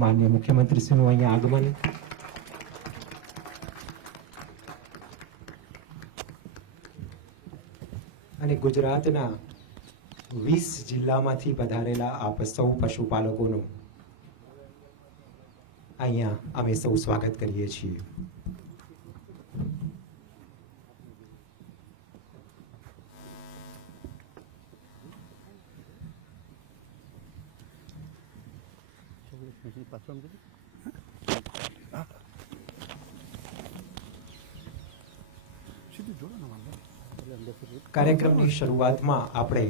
માનનીય મુખ્યમંત્રીશ્રીનું અહીંયા આગમન અને ગુજરાતના 20 જિલ્લામાંથી પધારેલા આપ સૌ પશુપાલકોનું અહીંયા અમે સૌ સ્વાગત કરીએ છીએ. કાર્યક્રમની શરૂઆતમાં આપણે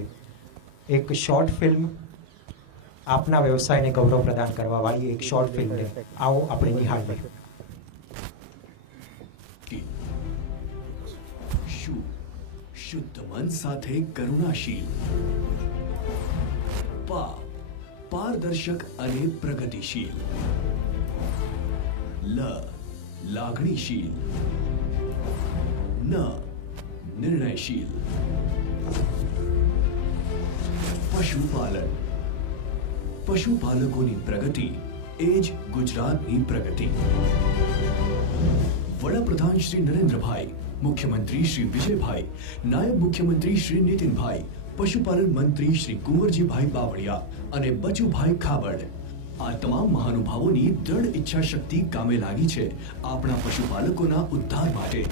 એક શોર્ટ ફિલ્મ આપના વ્યવસાયને ગૌરવ પ્રદાન કરવા વાળી એક શોર્ટ ફિલ્મને આવો આપણે નિહાળીએ. શુદ્ધ મન સાથે કરુણાશીલ, પારદર્શક અને પ્રગતિશીલ, લાગણીશીલ, નિર્ણયશીલ. પશુપાલકોની પ્રગતિ એ જ ગુજરાતની પ્રગતિ. વડાપ્રધાન શ્રી નરેન્દ્રભાઈ, મુખ્યમંત્રી શ્રી વિજયભાઈ, નાયબ મુખ્યમંત્રી શ્રી નીતિનભાઈ, પશુપાલન મંત્રી શ્રી કુંવરજીભાઈ બાવળિયા અને બચુભાઈ ખાબડ, આ તમામ મહાનુભાવોની દ્રઢ ઈચ્છા શક્તિ કામે લાગી છે આપણા પશુપાલકોના ઉદ્ધાર માટે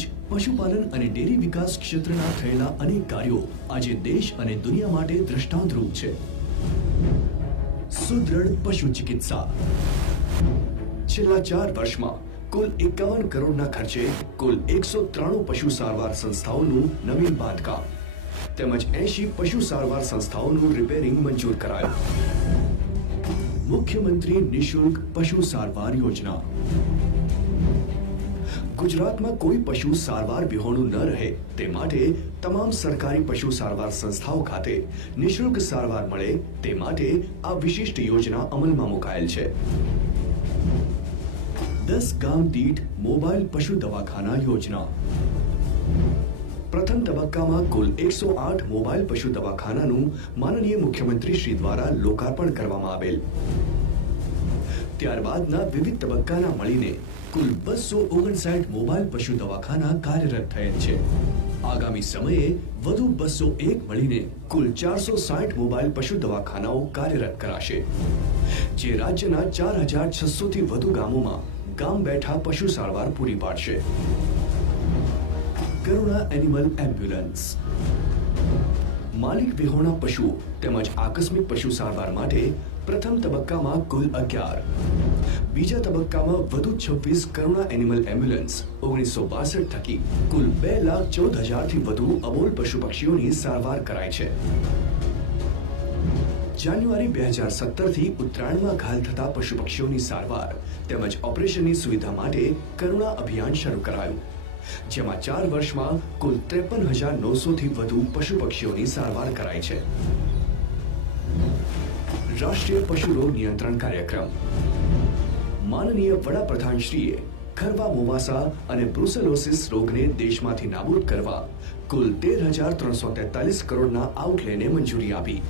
જ પશુપાલન અને ડેરી વિકાસ ક્ષેત્રના થયેલા અનેક કાર્યો આજે દેશ અને દુનિયા માટે દ્રષ્ટાંતરૂપ છે. સુદ્રઢ પશુ ચિકિત્સા. છેલ્લા 4 વર્ષમાં કુલ 51 કરોડના ખર્ચે કુલ 193 પશુ સારવાર સંસ્થાઓનું નવીન બાંધકામ તેમજ 80 પશુ સારવાર સંસ્થાઓનું રિપેરિંગ મંજૂર કરાયું. મુખ્યમંત્રી નિઃશુલ્ક પશુ સારવાર યોજના. ગુજરાતમાં કોઈ પશુ સારવાર વિહોણું ન રહે તે માટે તમામ સરકારી પશુ સારવાર સંસ્થાઓ ખાતે નિઃશુલ્ક સારવાર મળે તે માટે આ વિશિષ્ટ યોજના અમલમાં મુકાયેલ છે. 10 ગામ દીઠ મોબાઈલ પશુ દવાખાના યોજના. પ્રથમ તબક્કામાં કુલ 108 મોબાઈલ પશુ દવાખાનાનું માનનીય મુખ્યમંત્રી શ્રી દ્વારા લોકાર્પણ કરવામાં આવેલ. ત્યારબાદના વિવિધ તબક્કાના મળીને કુલ 259 મોબાઈલ પશુ દવાખાના કાર્યરત થયેલ છે. આગામી સમયે વધુ 201 મળીને કુલ 460 મોબાઈલ પશુ દવાખાનાઓ કાર્યરત કરાશે, જે રાજ્યના 4600 થી વધુ ગામોમાં ગામ બેઠા પશુ સારવાર પૂરી પાડશે. કરુણા એનિમલ એમ્બ્યુલન્સ. માલિક વિહોણા પશુ તેમજ આકસ્મિક પશુ સારવાર માટે પ્રથમ તબક્કામાં કુલ 11, બીજા તબક્કામાં વધુ 26 કરુણા એનિમલ એમ્બ્યુલન્સ 1962 થકી કુલ 2,14,000 થી વધુ અબોલ પશુ પક્ષીઓની સારવાર કરાય છે. જાન્યુઆરી 2017 થી ઉત્તરાયણમાં ઘાયલ થતા પશુ પક્ષીઓની સારવાર તેમજ ઓપરેશનની સુવિધા માટે કરુણા અભિયાન શરૂ કરાયું, જેમાં 4 વર્ષમાં કુલ 53,900 થી વધુ પશુ પક્ષીઓની સારવાર કરાઈ છે. રાષ્ટ્રીય પશુ રોગ નિયંત્રણ કાર્યક્રમ. માનનીય વડાપ્રધાનશ્રીએ ખરવા મોવાસા અને બ્રુસેલોસિસ રોગને દેશમાંથી નાબૂદ કરવા કુલ 13,343 કરોડના આઉટલેને મંજૂરી આપી.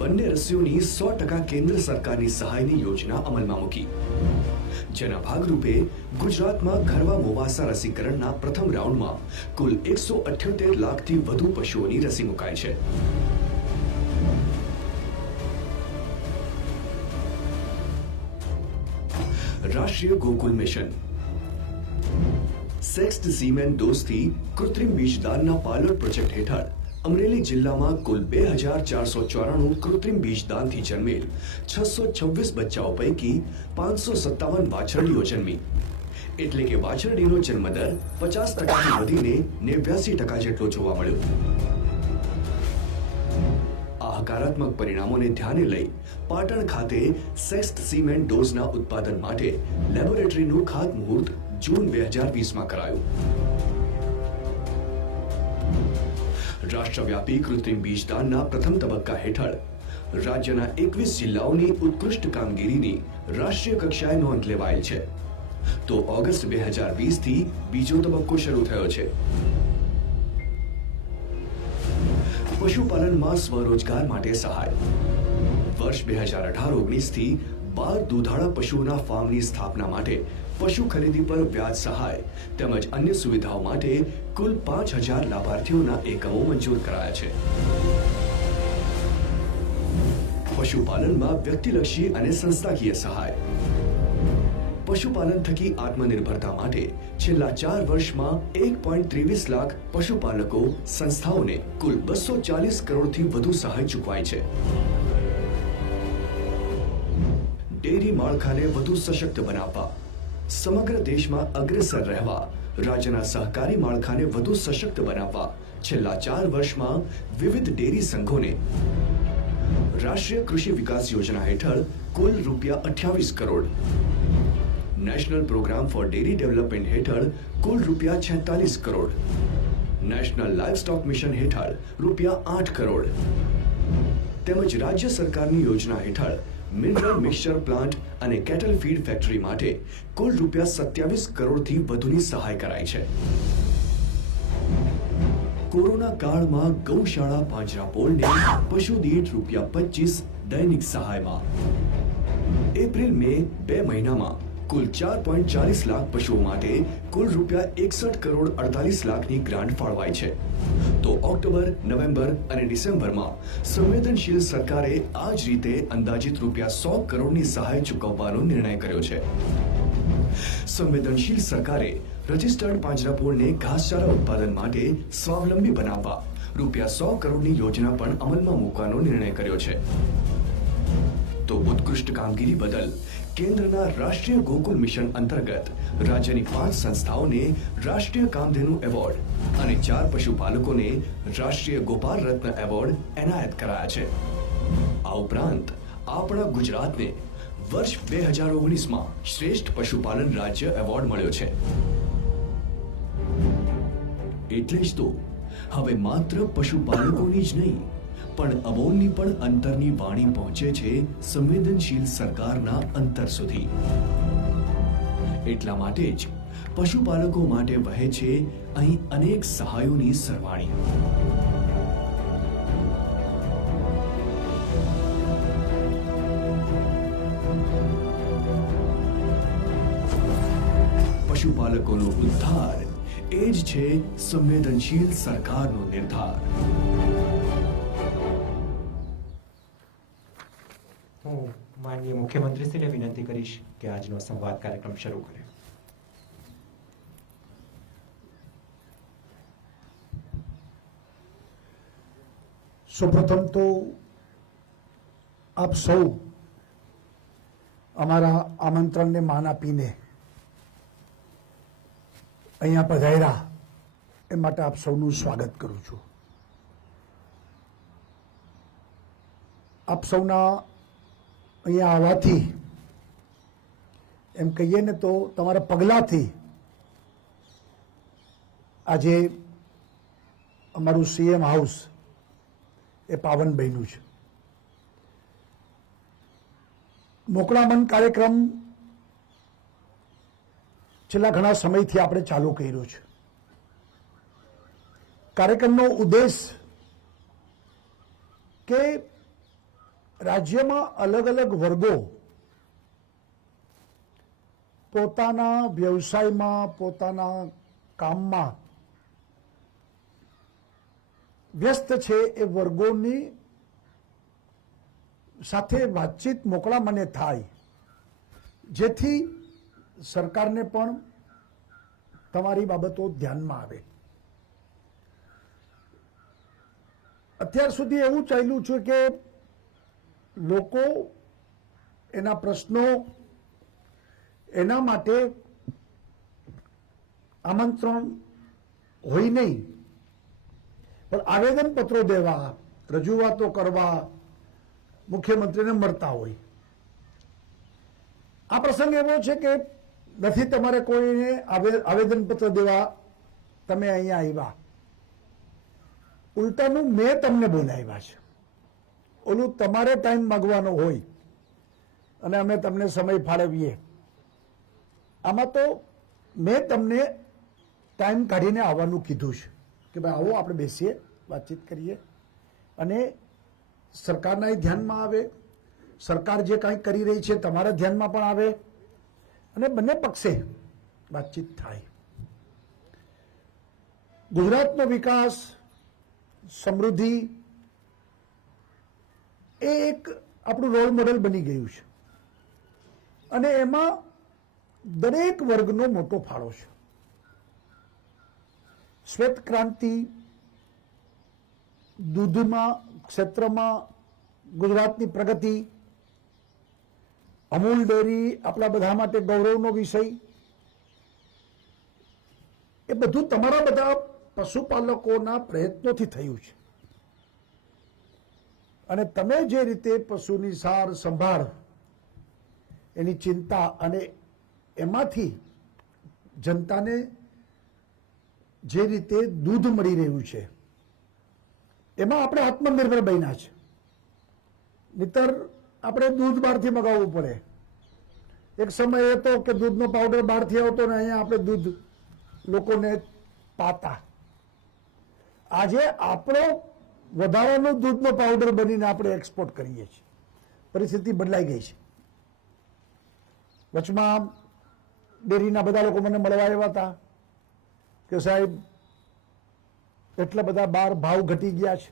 બંને રસીઓની 100% કેન્દ્ર સરકારની સહાયની યોજના અમલમાં મૂકી, જેના ભાગરૂપે ગુજરાતમાં ખરવા મોવાસા રસીકરણના પ્રથમ રાઉન્ડમાં કુલ 178 લાખથી વધુ પશુઓની રસી મુકાઈ છે. રાષ્ટ્રીય ગોકુલ મિશન. સેક્સ્ડ સીમેન ડોઝથી કૃત્રિમ બીજદાનના પાયલોટ પ્રોજેક્ટ હેઠળ અમરેલી જિલ્લામાં કુલ 2,494 કૃત્રિમ બીજદાનથી જન્મેલ 626 બચ્ચાઓ પૈકી 557 વાછરડીઓ જન્મી, એટલે કે વાછરડીનો જન્મદર 50% વધીને 89% જેટલો જોવા મળ્યો. આ હકારાત્મક પરિણામોને ધ્યાને લઈ પાટણ ખાતે સેક્સ્ડ સીમેન ડોઝના ઉત્પાદન માટે લેબોરેટરીનું ખાતમુહૂર્ત જૂન 2020માં કરાયું. રાષ્ટ્રવ્યાપી કૃત્રિમ બીજદાનના પ્રથમ તબક્કા હેઠળ રાજ્યના 21 જિલ્લાઓની ઉત્કૃષ્ટ કામગીરીની રાષ્ટ્રીય કક્ષાએ નોંધ લેવાયેલ છે, તો ઓગસ્ટ 2020 થી બીજો તબક્કો શરૂ થયો છે. પશુપાલનમાં સ્વરોજગાર માટે સહાય. વર્ષ 2018-19 થી 12 દૂધાળા પશુઓના ફાર્મની સ્થાપના માટે પશુ ખરીદી પર વ્યાજ સહાય તેમજ અન્ય સુવિધાઓ માટે કુલ 5,000 લાભાર્થીઓના એકમો મંજૂર કરાયા છે. પશુપાલનમાં વ્યક્તિલક્ષી અને સંસ્થાકીય સહાય. પશુપાલન થકી આત્મનિર્ભરતા માટે છેલ્લા 4 વર્ષમાં 1.23 લાખ પશુપાલકો સંસ્થાઓને કુલ 240 કરોડથી વધુ સહાય ચૂકવાઈ છે. ડેરી માળખાને વધુ સશક્ત બનાવવા, સમગ્ર દેશમાં અગ્રેસર રહેવા, રાજ્યના સહકારી માળખાને વધુ સશક્ત બનાવવા છેલ્લા 4 વર્ષમાં વિવિધ ડેરી સંઘોને રાષ્ટ્રીય કૃષિ વિકાસ યોજના હેઠળ કુલ ₹28 crore, national programme for dairy development હેઠળ કુલ ₹46 કરોડ, નેશનલ લાઇવસ્ટોક મિશન હેઠળ ₹8 કરોડ તેમજ રાજ્ય સરકારની યોજના હેઠળ મિનરલ મિક્સચર પ્લાન્ટ અને કેટલ ફીડ ફેક્ટરી માટે કુલ ₹27 કરોડથી વધુની સહાય કરાઈ છે. કોરોના કાળમાં ગૌશાળા પાંજરાપોળને પશુ દીઠ ₹25 દૈનિક સહાયમાં. એપ્રિલ મે 2 મહિનામાં કુલ 4.40 લાખ પશુઓ માટે કુલ ₹61 કરોડ 48 લાખની ગ્રાન્ટ ફાળવાઈ છે. તો ઓક્ટોબર, નવેમ્બર અને ડિસેમ્બરમાં સંવેદનશીલ સરકારે આ જ રીતે અંદાજિત ₹100 કરોડની સહાય ચૂકવવાનો નિર્ણય કર્યો છે. સંવેદનશીલ સરકારે રજિસ્ટર્ડ પાંજરાપોળને ઘાસચારા ઉત્પાદન માટે સ્વાવલંબી બનાવવા ₹100 કરોડની યોજના પણ અમલમાં મૂકવાનો નિર્ણય કર્યો છે. તો ઉત્કૃષ્ટ કામગીરી બદલ કેન્દ્રના રાષ્ટ્રીય ગોકુલ મિશન અંતર્ગત રાજ્યની 5 સંસ્થાઓને રાષ્ટ્રીય કામધેનુ એવોર્ડ અને 4 પશુપાલકોને રાષ્ટ્રીય ગોપાલ રત્ન એવોર્ડ એનાયત કરાયા છે. આ ઉપરાંત આપણા ગુજરાતને વર્ષ 2019માં શ્રેષ્ઠ પશુપાલન રાજ્ય એવોર્ડ મળ્યો છે. એટલે જ તો હવે માત્ર પશુપાલકોની જ નહીં પણ અબોલની પણ અંતરની વાણી પહોંચે છે સંવેદનશીલ સરકારના અંતર સુધી. એટલા માટે જ પશુપાલકો માટે વહે છે અહીં અનેક સહાયોની સરવાણી. પશુપાલકોનો ઉદ્ધાર એ જ છે સંવેદનશીલ સરકારનો નિર્ધાર. હું માનનીય મુખ્યમંત્રીશ્રીને વિનંતી કરીશ કે આજનો સંવાદ કાર્યક્રમ શરૂ કરે. સૌપ્રથમ તો આપ સૌ અમારા આમંત્રણને માન આપીને અહીંયા પધાર્યા એ માટે આપ સૌનું સ્વાગત કરું છું. આપ સૌના અહીંયા આવવાથી એમ કહીએ ને તો તમારા પગલાંથી આજે અમારું સીએમ હાઉસ એ પાવન બન્યું છે. મોકળા મન કાર્યક્રમ છેલ્લા ઘણા સમયથી આપણે ચાલુ કર્યો છે. કાર્યક્રમનો ઉદ્દેશ કે રાજ્યમાં અલગ અલગ વર્ગો પોતાના વ્યવસાયમાં, પોતાના કામમાં વ્યસ્ત છે એ વર્ગોની સાથે વાતચીત મોકળા મને થાય, જેથી સરકારને પણ તમારી બાબતો ધ્યાનમાં આવે. અત્યાર સુધી એવું ચાલ્યું છે કે લોકો એના પ્રશ્નો એના માટે આમંત્રણ હોય નહીં પણ આવેદનપત્રો દેવા, રજૂઆતો કરવા મુખ્યમંત્રીને મળતા હોય. આ પ્રસંગ એવો છે કે નથી તમારે કોઈને આવેદનપત્ર દેવા તમે અહીંયા આવ્યા, ઉલટાનું મેં તમને બોલાવ્યા છે. ઓલું તમારે ટાઈમ માગવાનો હોય અને અમે તમને સમય ફાળવીએ. આમાં તો મેં તમને ટાઈમ કાઢીને આવવાનું કીધું છે કે ભાઈ આવો આપણે બેસીએ, વાતચીત કરીએ અને સરકારના ધ્યાનમાં આવે, સરકાર જે કાંઈ કરી રહી છે તમારા ધ્યાનમાં પણ આવે અને બંને પક્ષે વાતચીત થાય. ગુજરાતનો વિકાસ, સમૃદ્ધિ એ એક આપણું રોલ મોડેલ બની ગયું છે અને એમાં દરેક વર્ગનો મોટો ફાળો છે. શ્વેત ક્રાંતિ, દૂધમાં ક્ષેત્રમાં ગુજરાતની પ્રગતિ, અમૂલ ડેરી આપણા બધા માટે ગૌરવનો વિષય, એ બધું તમારા બધા પશુપાલકોના પ્રયત્નોથી થયું છે. અને તમે જે રીતે પશુની સાર સંભાળ, એની ચિંતા અને એમાંથી જનતાને જે રીતે દૂધ મળી રહ્યું છે એમાં આપણે આત્મનિર્ભર બન્યા છે. નહીતર આપણે દૂધ બહારથી મગાવવું પડે. એક સમય હતો કે દૂધનો પાવડર બહારથી આવતો ને અહીંયા આપણે દૂધ લોકોને પાતા. આજે આપણો વધારાનો દૂધનો પાવડર બનીને આપણે એક્સપોર્ટ કરીએ છીએ. પરિસ્થિતિ બદલાઈ ગઈ છે. વચમાં ડેરીના બધા લોકો મને મળવા આવ્યા હતા કે સાહેબ એટલા બધા બાર ભાવ ઘટી ગયા છે,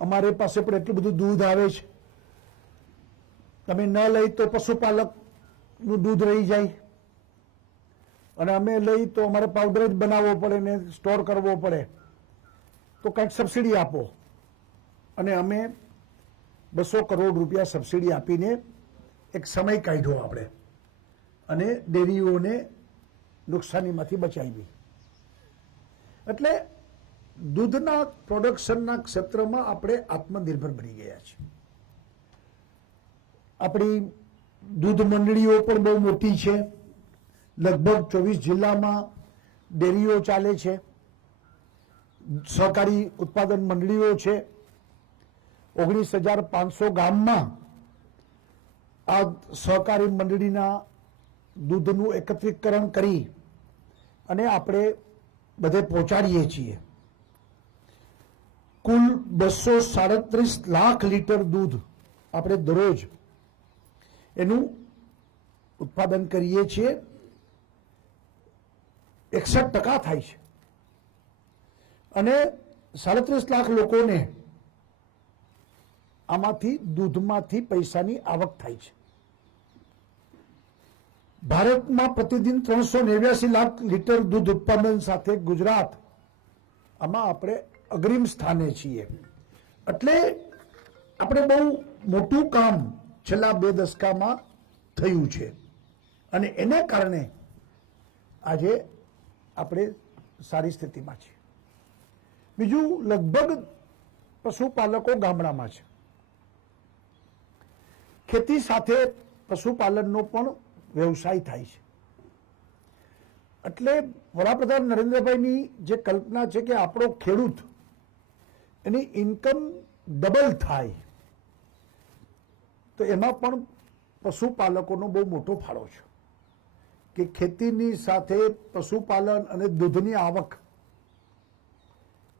અમારી પાસે પણ એટલું બધું દૂધ આવે છે, તમે ન લઈ તો પશુપાલકનું દૂધ રહી જાય અને અમે લઈ તો અમારે પાવડર જ બનાવવો પડે ને સ્ટોર કરવો પડે, તો કંઈક સબસિડી આપો. અને અમે 200 કરોડ રૂપિયા સબસિડી આપીને એક સમય કાઢ્યો આપણે અને ડેરીઓને નુકસાનીમાંથી બચાવી. એટલે દૂધના પ્રોડક્શનના ક્ષેત્રમાં આપણે આત્મનિર્ભર બની ગયા છીએ. આપણી દૂધ મંડળીઓ પણ બહુ મોટી છે. લગભગ 24 જિલ્લામાં ડેરીઓ ચાલે છે. સહકારી ઉત્પાદન મંડળીઓ છે. 19,500 ગામમાં આ સહકારી મંડળીના દૂધનું એકત્રીકરણ કરી અને આપણે બધે પહોંચાડીએ છીએ. કુલ 237 લાખ લીટર દૂધ આપણે દરરોજ એનું ઉત્પાદન કરીએ છીએ. 61% થાય છે અને 37 લાખ લોકોને આમાંથી દૂધમાંથી પૈસાની આવક થાય છે. ભારતમાં પ્રતિદિન 389 લાખ લીટર દૂધ ઉત્પાદન સાથે ગુજરાત આમાં આપણે અગ્રીમ સ્થાને છીએ. એટલે આપણે બહુ મોટું કામ છેલ્લા 2 દશકામાં થયું છે અને એને કારણે આજે આપણે સારી સ્થિતિમાં છીએ. બીજું, લગભગ પશુપાલકો ગામડામાં છે. ખેતી સાથે પશુપાલનનો પણ વ્યવસાય થાય છે. એટલે વડાપ્રધાન નરેન્દ્રભાઈની જે કલ્પના છે કે આપણો ખેડૂત એની ઇન્કમ ડબલ થાય, તો એમાં પણ પશુપાલકોનો બહુ મોટો ફાળો છે કે ખેતીની સાથે પશુપાલન અને દૂધની આવક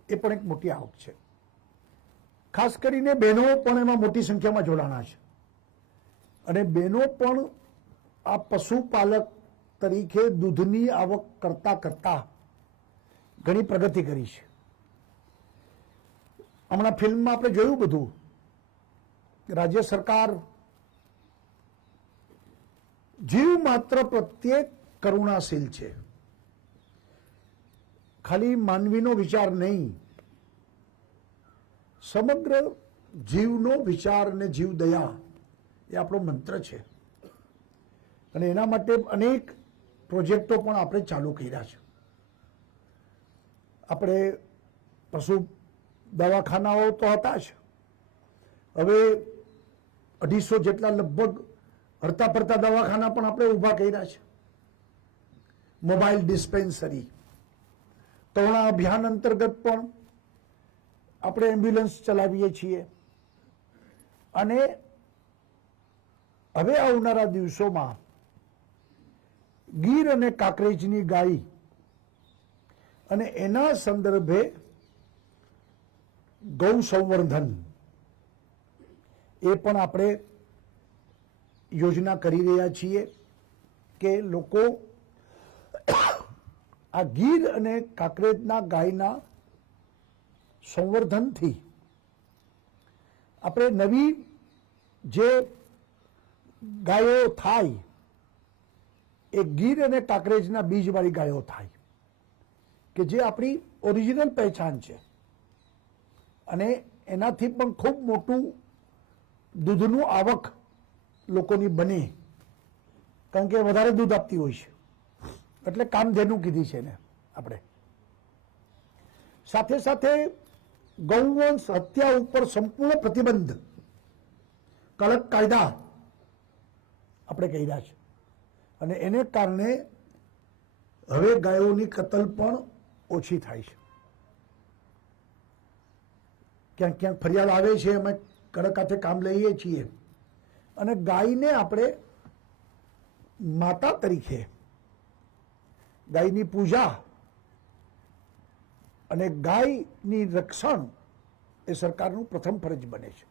એ પણ એક મોટી આવક છે. ખાસ કરીને બહેનો પણ એમાં મોટી સંખ્યામાં જોડાણા છે અને બહેનો પણ આ પશુપાલક તરીકે દૂધની આવક કરતા ઘણી પ્રગતિ કરી છે. હમણાં ફિલ્મમાં આપણે જોયું બધું, રાજ્ય સરકાર જીવ માત્ર પ્રત્યે કરુણાશીલ છે. ખાલી માનવીનો વિચાર નહીં, સમગ્ર જીવનો વિચાર અને જીવ દયા એ આપણો મંત્ર છે અને એના માટે અનેક પ્રોજેક્ટો પણ આપણે ચાલુ કર્યા છે. આપણે પશુ દવાખાનાઓ તો હતા જ, હવે 250 જેટલા લગભગ હરતા ફરતા દવાખાના પણ આપણે ઊભા કર્યા છે. મોબાઈલ ડિસ્પેન્સરી, કરુણા અભિયાન અંતર્ગત પણ આપણે એમ્બ્યુલન્સ ચલાવીએ છીએ અને હવે આવનારા દિવસોમાં ગીર અને કાંકરેજની ગાય અને એના સંદર્ભે ગૌ સંવર્ધન એ પણ આપણે યોજના કરી રહ્યા છીએ કે લોકો આ ગીર અને કાંકરેજના ગાયના સંવર્ધનથી આપણે નવી જે ગાયો થાય એ ગીર અને કાંકરેજના બીજવાળી ગાયો થાય કે જે આપણી ઓરિજિનલ પહેચાન છે અને એનાથી પણ ખૂબ મોટું દૂધનું આવક લોકોની બને, કારણ કે વધારે દૂધ આપતી હોય છે એટલે કામધેનુ કીધી છે ને આપણે. સાથે સાથે ગૌવંશ હત્યા ઉપર સંપૂર્ણ પ્રતિબંધ, કડક કાયદા આપણે કર્યા છે અને એને કારણે હવે ગાયોની કતલ પણ ઓછી થાય છે. ક્યાંક ક્યાંક ફરિયાદ આવે છે, અમે કડક હાથે કામ લઈએ છીએ અને ગાયને આપણે માતા તરીકે ગાયની પૂજા અને ગાયની રક્ષણ એ સરકારનું પ્રથમ ફરજ બને છે.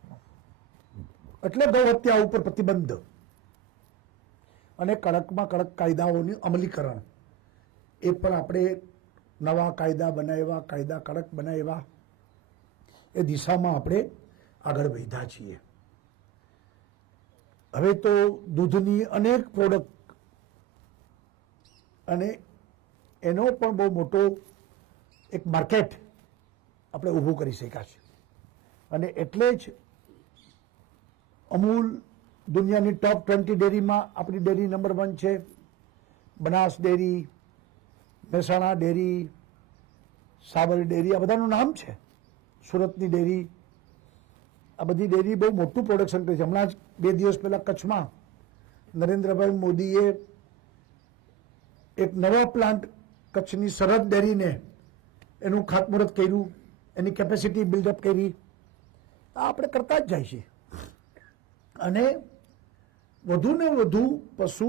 એટલે ગૌ હત્યા ઉપર પ્રતિબંધ અને કડકમાં કડક કાયદાઓની અમલીકરણ એ પણ આપણે નવા કાયદા બનાવ્યા, કાયદા કડક બનાવ્યા, એ દિશામાં આપણે આગળ વધ્યા છીએ. હવે તો દૂધની અનેક પ્રોડક્ટ અને એનો પણ બહુ મોટો એક માર્કેટ આપણે ઊભું કરી શક્યા છે અને એટલે જ અમૂલ દુનિયાની ટોપ 20 ડેરીમાં આપણી ડેરી નંબર 1 છે. બનાસ ડેરી, મહેસાણા ડેરી, સાબર ડેરી, આ બધાનું નામ છે. સુરતની ડેરી, આ બધી ડેરી બહુ મોટું પ્રોડક્શન કરે છે. હમણાં જ 2 દિવસ પહેલા કચ્છમાં નરેન્દ્રભાઈ મોદીએ એક નવા પ્લાન્ટ કચ્છની સરહદ ડેરીને એનું ખાતમુહૂર્ત કર્યું, એની કેપેસિટી બિલ્ડઅપ કરી. આ આપણે કરતા જ જાય છે અને વધુ ને વધુ પશુ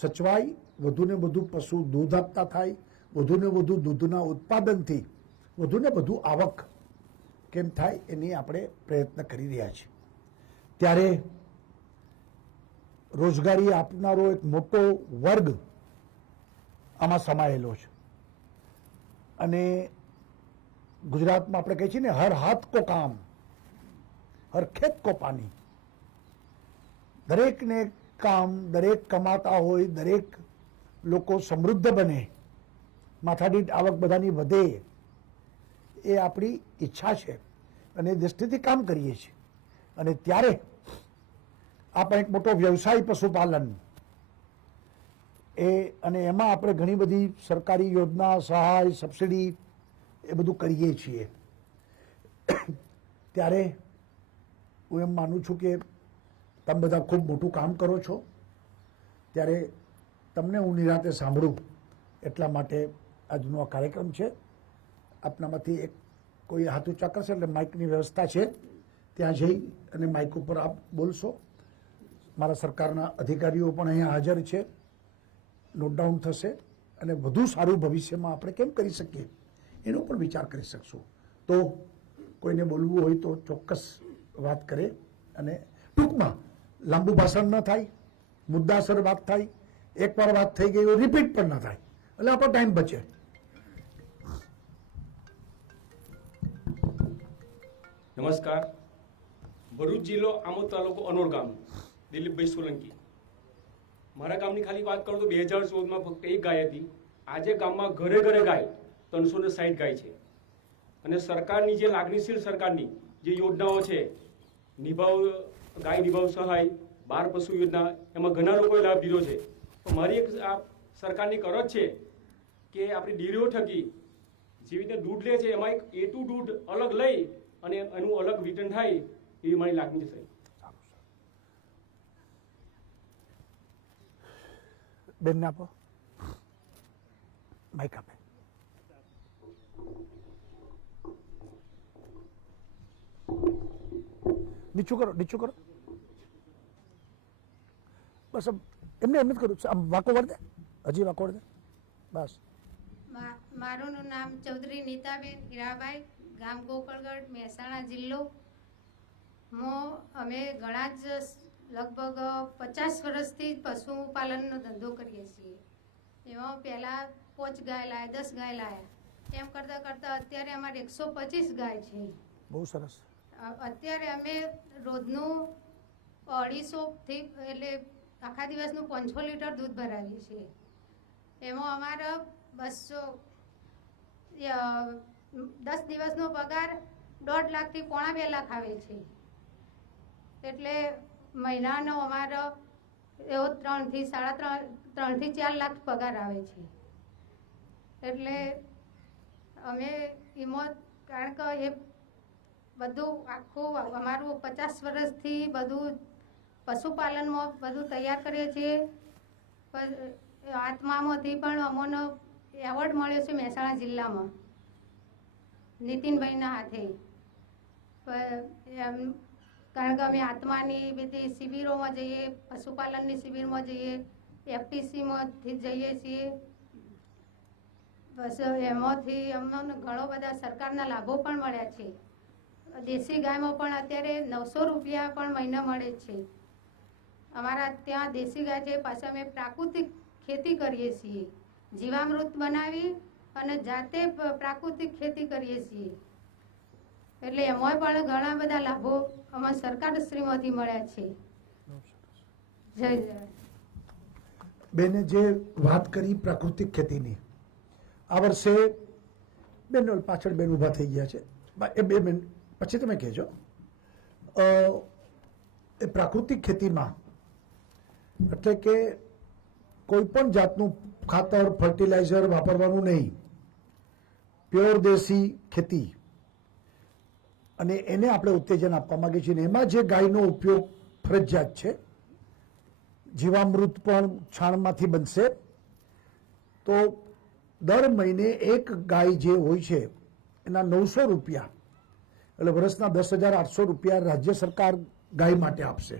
સચવાય, વધુ ને વધુ પશુ દૂધ આપતા થાય, વધુ ને વધુ દૂધના ઉત્પાદનથી વધુ ને વધુ આવક કેમ થાય એની આપણે પ્રયત્ન કરી રહ્યા છીએ. ત્યારે રોજગારી આપનારો એક મોટો વર્ગ આમાં સમાયેલો છે અને ગુજરાતમાં આપણે કહીએ છીએ ને, હર હાથ કો કામ, હર ખેત કો પાણી. દરેકને કામ, દરેક કમાતા હોય, દરેક લોકો સમૃદ્ધ બને, માથાદીઠ આવક બધાની વધે, એ આપણી ઈચ્છા છે અને એ દ્રષ્ટિથી કામ કરીએ છીએ. અને ત્યારે આપણે એક મોટો વ્યવસાય પશુપાલન એ અને એમાં આપણે ઘણી બધી સરકારી યોજના, સહાય, સબસિડી એ બધું કરીએ છીએ. ત્યારે હું એમ માનું છું કે તમે બધા ખૂબ મોટું કામ કરો છો, ત્યારે તમને હું નિરાંતે સાંભળું એટલા માટે આજનો આ કાર્યક્રમ છે. આપનામાંથી એક કોઈ હાથ ઊંચા કરશે એટલે માઇકની વ્યવસ્થા છે, ત્યાં જઈ અને માઇક ઉપર આપ બોલશો. મારા સરકારના અધિકારીઓ પણ અહીંયા હાજર છે, નોટ ડાઉન થશે અને વધુ સારું ભવિષ્યમાં આપણે કેમ કરી શકીએ એનો પણ વિચાર કરી શકશું. તો કોઈને બોલવું હોય તો ચોક્કસ વાત કરે અને ટૂંકમાં લાંબુ ભાષણ ન થાય, મુદ્દાસર વાત થાય, એકવાર વાત થઈ ગઈ હોય રિપીટ પણ ન થાય, એટલે આપણો ટાઈમ બચે. નમસ્કાર. ભરૂચ જિલ્લો, આમોદ તાલુકો, અનોર ગામ, દિલીપભાઈ સોલંકી. મારા ગામની ખાલી વાત કરું તો 2014માં ફક્ત એક ગાય હતી. આજે ગામમાં ઘરે ઘરે ગાય 360 ગાય છે અને સરકારની જે લાગણીશીલ સરકારની જે યોજનાઓ છે, ગાય નિભાવ સહાય, 12 પશુ યોજના, એમાં ઘણા લોકોએ લાભ લીધો છે. તો મારી એક આ સરકારની કરજ છે કે આપણી ડેરીઓ થકી જેવી રીતે દૂધ લે છે એમાં એક A2 દૂધ અલગ લઈ અને એનું અલગ વિતરણ થાય એવી મારી લાગણી છે. બેન આપો માઇક આપે. નીચું કરો, નીચું કરો. બસ એમને એમ જ કરું. આમ વાંકો વળદે, હજી વાંકો વળદે. બસ. મારું નામ ચૌધરી નીતાબેન હીરાભાઈ, ગામ ગોકળગઢ, મહેસાણા જિલ્લો. અમે ઘણા જ લગભગ 50 વર્ષથી પશુપાલનનો ધંધો કરીએ છીએ. એમાં પહેલાં 5 ગાય લાયા, 10 ગાય લાયા, એમ કરતાં કરતાં અત્યારે અમારે 125 ગાય છે. બહુ સરસ. અત્યારે અમે રોજનું 250 એટલે આખા દિવસનું 500 લીટર દૂધ ભરાવીએ છીએ. એમાં અમારા 10 દિવસનો પગાર 1.5 લાખથી 1.25 લાખ આવે છે. એટલે મહિનાનો અમારો એવો 3 થી 4 લાખ પગાર આવે છે. એટલે અમે એમાં કારણ કે એ બધું આખું અમારું 50 વર્ષથી બધું પશુપાલનમાં બધું તૈયાર કરીએ છીએ. આત્મામાંથી પણ અમને એવોર્ડ મળ્યો છે મહેસાણા જિલ્લામાં નીતિનભાઈના હાથે. કારણ કે અમે આત્માની બધી શિબિરોમાં જઈએ, પશુપાલનની શિબિરમાં જઈએ, એફટીસીમાંથી જઈએ છીએ. બસ એમાંથી અમને ઘણો બધા સરકારના લાભો પણ મળ્યા છે. દેશી ગાયમાં પણ અત્યારે 900 રૂપિયા પણ મહિને મળે છે. અમારા ત્યાં દેશી ગાય છે. પાછા અમે પ્રાકૃતિક ખેતી કરીએ છીએ, જીવામૃત બનાવી અને જાતે પ્રાકૃતિક ખેતી કરીએ છીએ. એટલે એમાં પણ ઘણા બધા લાભો અમારા સરકારશ્રીમાંથી મળ્યા છે. જય જય. બેને જે વાત કરી પ્રાકૃતિક ખેતીની, આ વર્ષે બેન પાછળ બેન ઊભા થઈ ગયા છે, એ બે બેન પછી તમે કહેજો. એ પ્રાકૃતિક ખેતીમાં એટલે કે કોઈ પણ જાતનું ખાતર ફર્ટિલાઇઝર વાપરવાનું નહીં, પ્યોર દેશી ખેતી, અને એને આપણે ઉત્તેજન આપવા માંગીએ છીએ. એમાં જે ગાયનો ઉપયોગ ફરજિયાત છે, જીવામૃત પણ છાણમાંથી બનશે. તો દર મહિને એક ગાય જે હોય છે એના 900 રૂપિયા, એટલે વર્ષના 10,800 રૂપિયા રાજ્ય સરકાર ગાય માટે આપશે.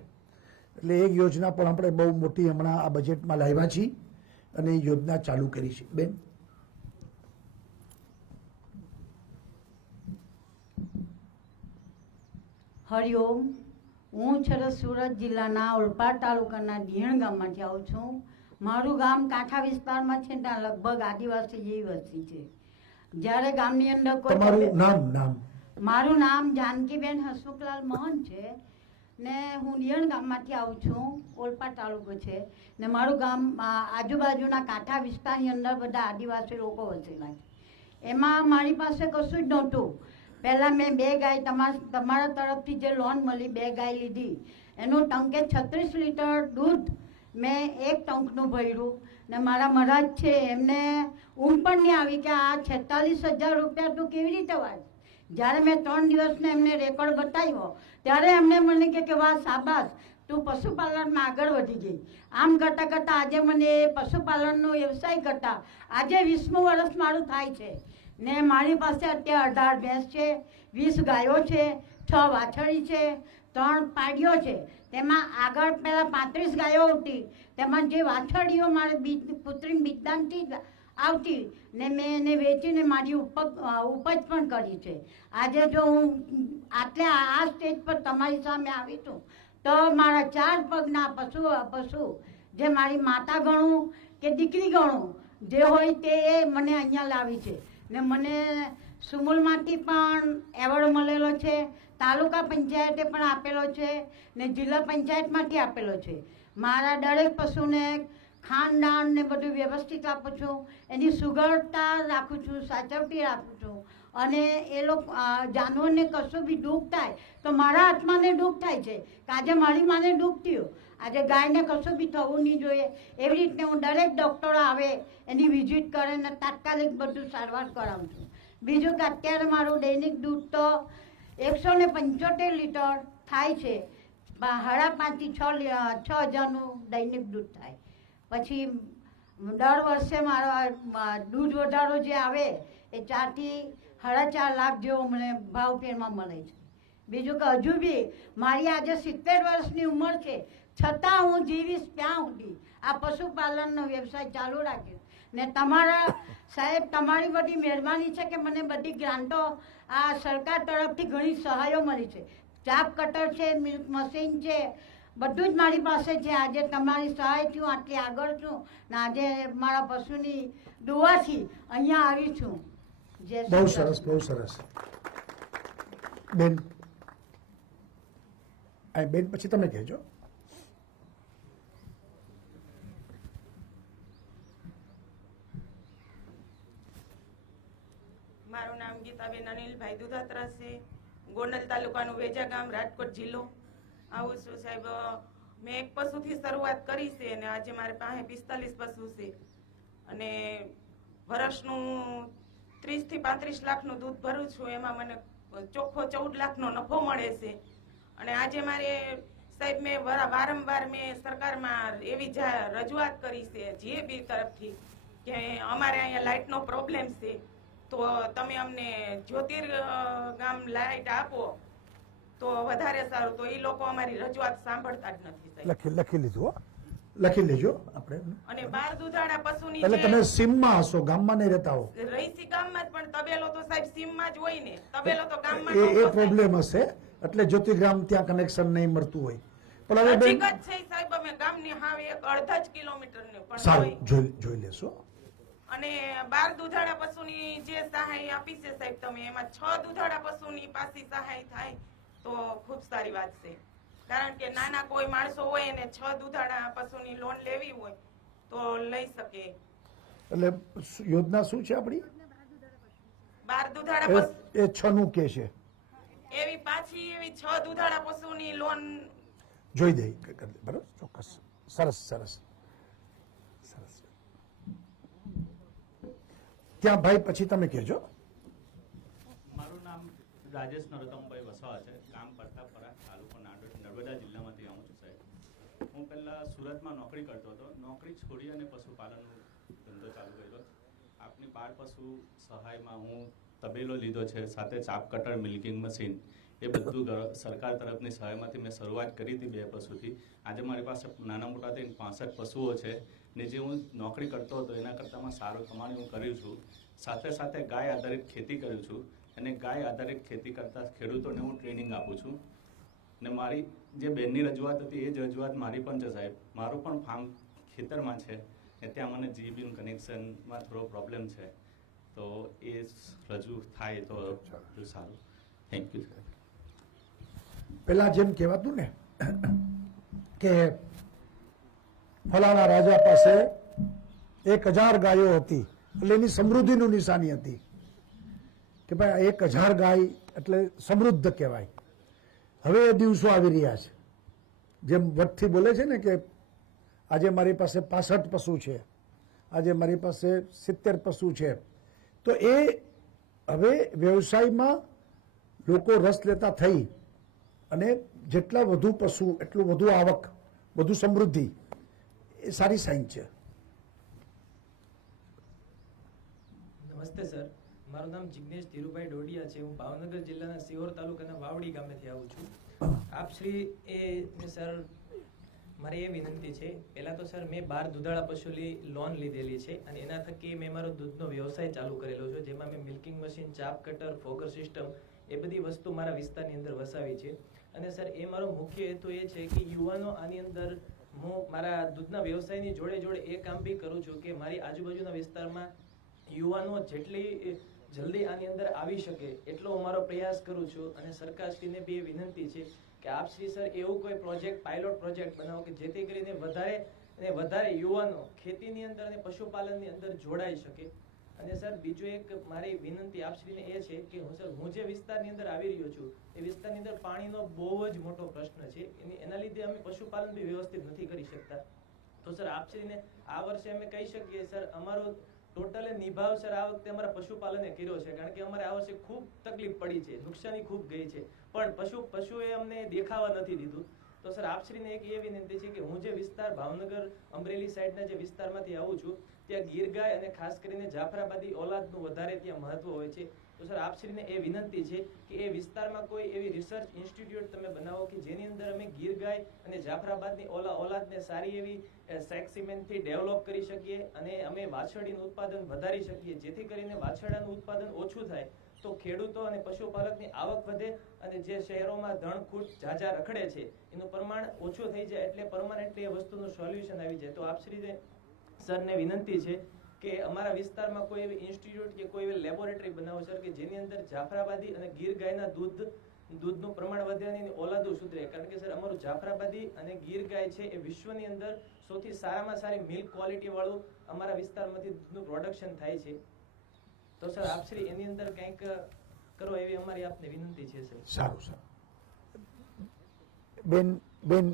એટલે એક યોજના પણ આપણે બહુ મોટી હમણાં આ બજેટમાં લાવ્યા છીએ અને એ યોજના ચાલુ કરી છે. બેન હરિઓમ. હું છરસ સુરત જિલ્લાના ઓલપાડ તાલુકાના દિયણ ગામમાંથી આવું છું. મારું ગામ કાંઠા વિસ્તારમાં છે, ત્યાં લગભગ આદિવાસી જેવી વસ્તી છે. જ્યારે ગામની અંદર તમારું કોઈ નામ? મારું નામ જાનકીબેન હસમુખલાલ મહંત છે ને હું દિયણ ગામમાંથી આવું છું. ઓલપાડ તાલુકો છે ને મારું ગામ આજુબાજુના કાંઠા વિસ્તારની અંદર બધા આદિવાસી લોકો વસેલા છે. એમાં મારી પાસે કશું જ નહોતું. પહેલાં મેં 2 ગાય તમારા તરફથી જે લોન મળી 2 ગાય લીધી. એનું ટંકે 36 લીટર દૂધ મેં એક ટંકનું ભર્યું ને મારા મહારાજ છે એમને ઊંઘ પણ નહીં આવી કે આ 46,000 રૂપિયા તું કેવી રીતે વાંચ. જ્યારે મેં 3 દિવસને એમને રેકોર્ડ બતાવ્યો ત્યારે એમને મને કે વાહ શાબાશ, તું પશુપાલનમાં આગળ વધી ગઈ. આમ કરતાં કરતાં આજે મને પશુપાલનનો વ્યવસાય કરતાં આજે 20મું વર્ષ મારું થાય છે ને મારી પાસે અત્યારે 18 ભેંસ છે, 20 ગાયો છે, 6 વાછડી છે, 3 પાડીઓ છે. તેમાં આગળ પહેલાં 35 ગાયો હતી, તેમાં જે વાછડીઓ મારે કૃત્રિમ બીજદાનથી આવતી ને મેં એને વેચીને મારી ઉપજ પણ કરી છે. આજે જો હું આ સ્ટેજ પર તમારી સામે આવી છું તો મારા 4 પગના પશુ જે મારી માતા ગણું કે દીકરી ગણું જે હોય તે મને અહીંયા લાવી છે ને મને સુમુલમાંથી પણ એવોર્ડ મળેલો છે, તાલુકા પંચાયતે પણ આપેલો છે ને જિલ્લા પંચાયતમાંથી આપેલો છે. મારા દરેક પશુને ખાનદાન ને બધું વ્યવસ્થિત આપું છું, એની સુગડતા રાખું છું, સાચવતી રાખું છું. અને એ લોકો જાનવરને કશું બી દુઃખ થાય તો મારા આત્માને દુઃખ થાય છે કે આજે મારી માને દુઃખ થયું, આજે ગાયને કશું બી થવું નહીં જોઈએ. એવી રીતે હું દરેક ડૉક્ટરો આવે એની વિઝિટ કરે ને તાત્કાલિક બધું સારવાર કરાવું છું. બીજું કે અત્યારે મારું દૈનિક દૂધ તો 175 લીટર થાય છે. 5.5 થી 6,000નું દૈનિક દૂધ થાય. પછી દર વર્ષે મારો દૂધ વધારો જે આવે એ 4 થી 4.5 લાખ જેવો મને ભાવ ફેરમાં મળે છે. બીજું કે હજુ બી મારી આજે 70 વર્ષની ઉંમર છે છતાં હું જીવીશ ત્યાં સુધી આ પશુપાલનનો વ્યવસાય ચાલુ રાખીશ. ને તમારા સાહેબ તમારી બધી મહેરબાની છે કે મને બધી ગ્રાન્ટો આ સરકાર તરફથી ઘણી સહાયો મળી છે. ચાપ કટર છે, મિલ્ક મશીન છે, બધું જ મારી પાસે છે. આજે તમારી સહાયથી હું આટલી આગળ છું ને આજે મારા પશુની દુઆથી અહીંયા આવી છું. જય શ્રી બહુ કૃષ્ણ. સરસ, બહુ સરસ. બેન બેન પછી તમે કહેજો. મારું નામ ગીતાબેન અનિલભાઈ દુધાત્રા છે. ગોંડલ તાલુકાનું વેજા ગામ, રાજકોટ જિલ્લો. આવું છું સાહેબ. મેં એક પશુથી શરૂઆત કરી છે અને આજે મારી પાસે 45 પશુ છે અને વર્ષનું 30 થી 35 લાખનું દૂધ ભરું છું. એમાં મને ચોખ્ખો 14 લાખનો નફો મળે છે. અને આજે મારે સાહેબ મેં વારંવાર મેં સરકારમાં એવી રજૂઆત કરી છે જીએબી તરફથી કે અમારે અહીંયા લાઇટનો પ્રોબ્લેમ છે, તો તમે અમને જ્યોતિર્ગામ લાઇટ આપો તો વધારે સારું. તો એ લોકો અમારી રજૂઆત સાંભળતા જ નથી સાહેબ. લખી લીધું હો, લખી લેજો આપણે. અને 12 દુધાળા પશુની એટલે તમે સીમમાં હશો, ગામમાં નહીં રહેતા હો. રહીસી ગામમાં જ, પણ તબેલો તો સાહેબ સીમમાં જ હોય ને. તબેલો તો ગામમાં એ ન હોય. પ્રોબ્લેમ હશે એટલે જ્યોતિગ્રામ ત્યાં કનેક્શન નહીં મળતું હોય. પણ હવે નજીક બેન જ છે સાહેબ. અમે ગામની હાવ એક અડધા જ કિલોમીટરને પણ સારું હોય. જોઈ લેશો. અને 12 દુધાળા પશુની જે સહાય આપી છે સાહેબ તમે, એમાં 6 દુધાળા પશુની પાછી સહાય થાય તો ખૂબ સારી વાત છે. કારણ કે નાના કોઈ માણસો હોય અને 6 દુધાળા પશુની લોન લેવી હોય તો લઈ શકે. એટલે યોજના શું છે આપણી? 12 દુધાળા પશુ એ 6 નું કે છે, એવી પાછી એવી 6 દુધાળા પશુની લોન જોઈ દે. બરાબર, ચોક્કસ. સરસ સરસ સરસ. ત્યાં ભાઈ પછી તમે કહેજો. મારું નામ રાજેશ નરોત્તમભાઈ વસાવા છે. ગામ પરતાપરા, તાલુકો નાંદોદ, નર્મદા જિલ્લામાંથી આવું છું સાહેબ. હું પહેલાં સુરતમાં નોકરી કરતો હતો. નોકરી છોડી અને પશુપાલનનો ધંધો ચાલુ કર્યો. આપની 12 પશુ સહાયમાં હું તબેલો લીધો છે, સાથે ચાપ કટર, મિલ્કિંગ મશીન, એ બધું સરકાર તરફની સહાયમાંથી મેં શરૂઆત કરી હતી 2 પશુથી. આજે મારી પાસે નાના મોટા થઈને 65 પશુઓ છે ને જે હું નોકરી કરતો હતો એના કરતાંમાં સારું કમાણી હું કર્યું છું. સાથે સાથે ગાય આધારિત ખેતી કરું છું અને ગાય આધારિત ખેતી કરતા ખેડૂતોને હું ટ્રેનિંગ આપું છું. ને મારી જે બેનની રજૂઆત હતી એ જ રજૂઆત મારી પણ છે સાહેબ. મારું પણ ફાર્મ ખેતરમાં છે ને ત્યાં મને જીબીનું કનેક્શનમાં થોડો પ્રોબ્લેમ છે, તો એ રજૂ થાય તો સારું. થેન્ક યુ સાહેબ. પેલા જેમ કહેવાતું ને કે ફલાણા રાજા પાસે 1000 ગાયો હતી એટલે એની સમૃદ્ધિનું નિશાની હતી કે ભાઈ 1000 ગાય એટલે સમૃદ્ધ કહેવાય. હવે એ દિવસો આવી રહ્યા છે. જેમ વટથી બોલે છે ને કે આજે મારી પાસે 65 પશુ છે, આજે મારી પાસે 70 પશુ છે. તો એ હવે વ્યવસાયમાં લોકો રસ લેતા થઈ અને જેટલા વધુ પશુ એટલું વધુ આવક, વધુ સમૃદ્ધિ, એ સારી સાઇન છે. નમસ્તે સર, મારું નામ જિગ્નેશ ધીરુભાઈ ડોડિયા છે. હું ભાવનગર જિલ્લાના સિહોર તાલુકાના વાવડી ગામેથી આવું છું. આપ શ્રી સર મારી એ વિનંતી છે, પહેલા તો સર મેં 12 દુધાળા પશુની લોન લીધેલી છે અને એના થકી મેં મારો દૂધનો વ્યવસાય ચાલુ કરેલો છે, જેમાં મેં milking machine, chaff cutter, fogger system એ બધી વસ્તુ મારા વિસ્તારની અંદર વસાવી છે. અને સર એ મારો મુખ્ય હેતુ એ છે કે યુવાનો આની અંદર, હું મારા દૂધના વ્યવસાયની જોડે જોડે એ કામ બી કરું છું કે મારી આજુબાજુના વિસ્તારમાં યુવાનો જેટલી જલ્દી આની અંદર આવી શકે એટલો હું મારો પ્રયાસ કરું છું. અને સરકારશ્રીને બી એ વિનંતી છે કે આપ શ્રી સર એવું કોઈ પ્રોજેક્ટ, પાયલોટ પ્રોજેક્ટ બનાવો કે જેથી કરીને વધારે યુવાનો ખેતીની અંદર અને પશુપાલનની અંદર જોડાઈ શકે. અને સર બીજું એક મારી વિનંતી આપશ્રીને એ છે કે હું જે વિસ્તારની અંદર આવી રહ્યો છું એ વિસ્તારની અંદર પાણીનો બહુ જ મોટો પ્રશ્ન છે. એના લીધે અમે પશુપાલન બી વ્યવસ્થિત નથી કરી શકતા. તો સર આપશ્રીને આ વર્ષે અમે કહી શકીએ સર અમારો ટોટલે નિભાવ સર આ વખતે અમારા પશુપાલને કર્યો છે, કારણ કે અમારે આ વર્ષે ખૂબ તકલીફ પડી છે, નુકસાની ખૂબ ગઈ છે, પણ પશુએ અમને દેખાવા નથી દીધું. તો સર આપશ્રીને એક એ વિનંતી છે કે હું જે વિસ્તાર ભાવનગર, અમરેલી સાઈડના જે વિસ્તારમાંથી આવું છું ત્યાં ગીર ગાય અને ખાસ કરીને જાફરાબાદી ઓલાદનું વધારે ત્યાં મહત્વ હોય છે. તો સર આપશ્રીને એ વિનંતી છે કે એ વિસ્તારમાં કોઈ એવી રિસર્ચ ઇન્સ્ટિટ્યૂટ તમે બનાવો કે જેની અંદર અમે ગીર ગાય અને જાફરાબાદની ઓલાદને સારી એવી સેક્સિમેન્ટથી ડેવલપ કરી શકીએ અને અમે વાછરડીનું ઉત્પાદન વધારી શકીએ, જેથી કરીને વાછરડાનું ઉત્પાદન ઓછું થાય તો ખેડૂતો અને પશુપાલકની આવક વધે અને જે શહેરોમાં ધણખૂટ ઝાઝા રખડે છે એનું પ્રમાણ ઓછું થઈ જાય, એટલે પરમાનન્ટલી એ વસ્તુનું સોલ્યુશન આવી જાય. તો આપશ્રી સરને વિનંતી છે કે અમારા વિસ્તારમાં કોઈ એવી ઇન્સ્ટિટ્યૂટ કે કોઈ એવી લેબોરેટરી બનાવો સર કે જેની અંદર જાફરાબાદી અને ગીર ગાયના દૂધનું પ્રમાણ વધે અને એની ઓલાદો સુધરે. કારણ કે સર અમારું જાફરાબાદી અને ગીર ગાય છે એ વિશ્વની અંદર સૌથી સારામાં સારી મિલ્ક ક્વોલિટી વાળું અમારા વિસ્તારમાંથી દૂધનું પ્રોડક્શન થાય છે. તો સર આપશ્રી એની અંદર કંઈક કરો એવી અમારી આપને વિનંતી છે સર. સારું સારું. બેન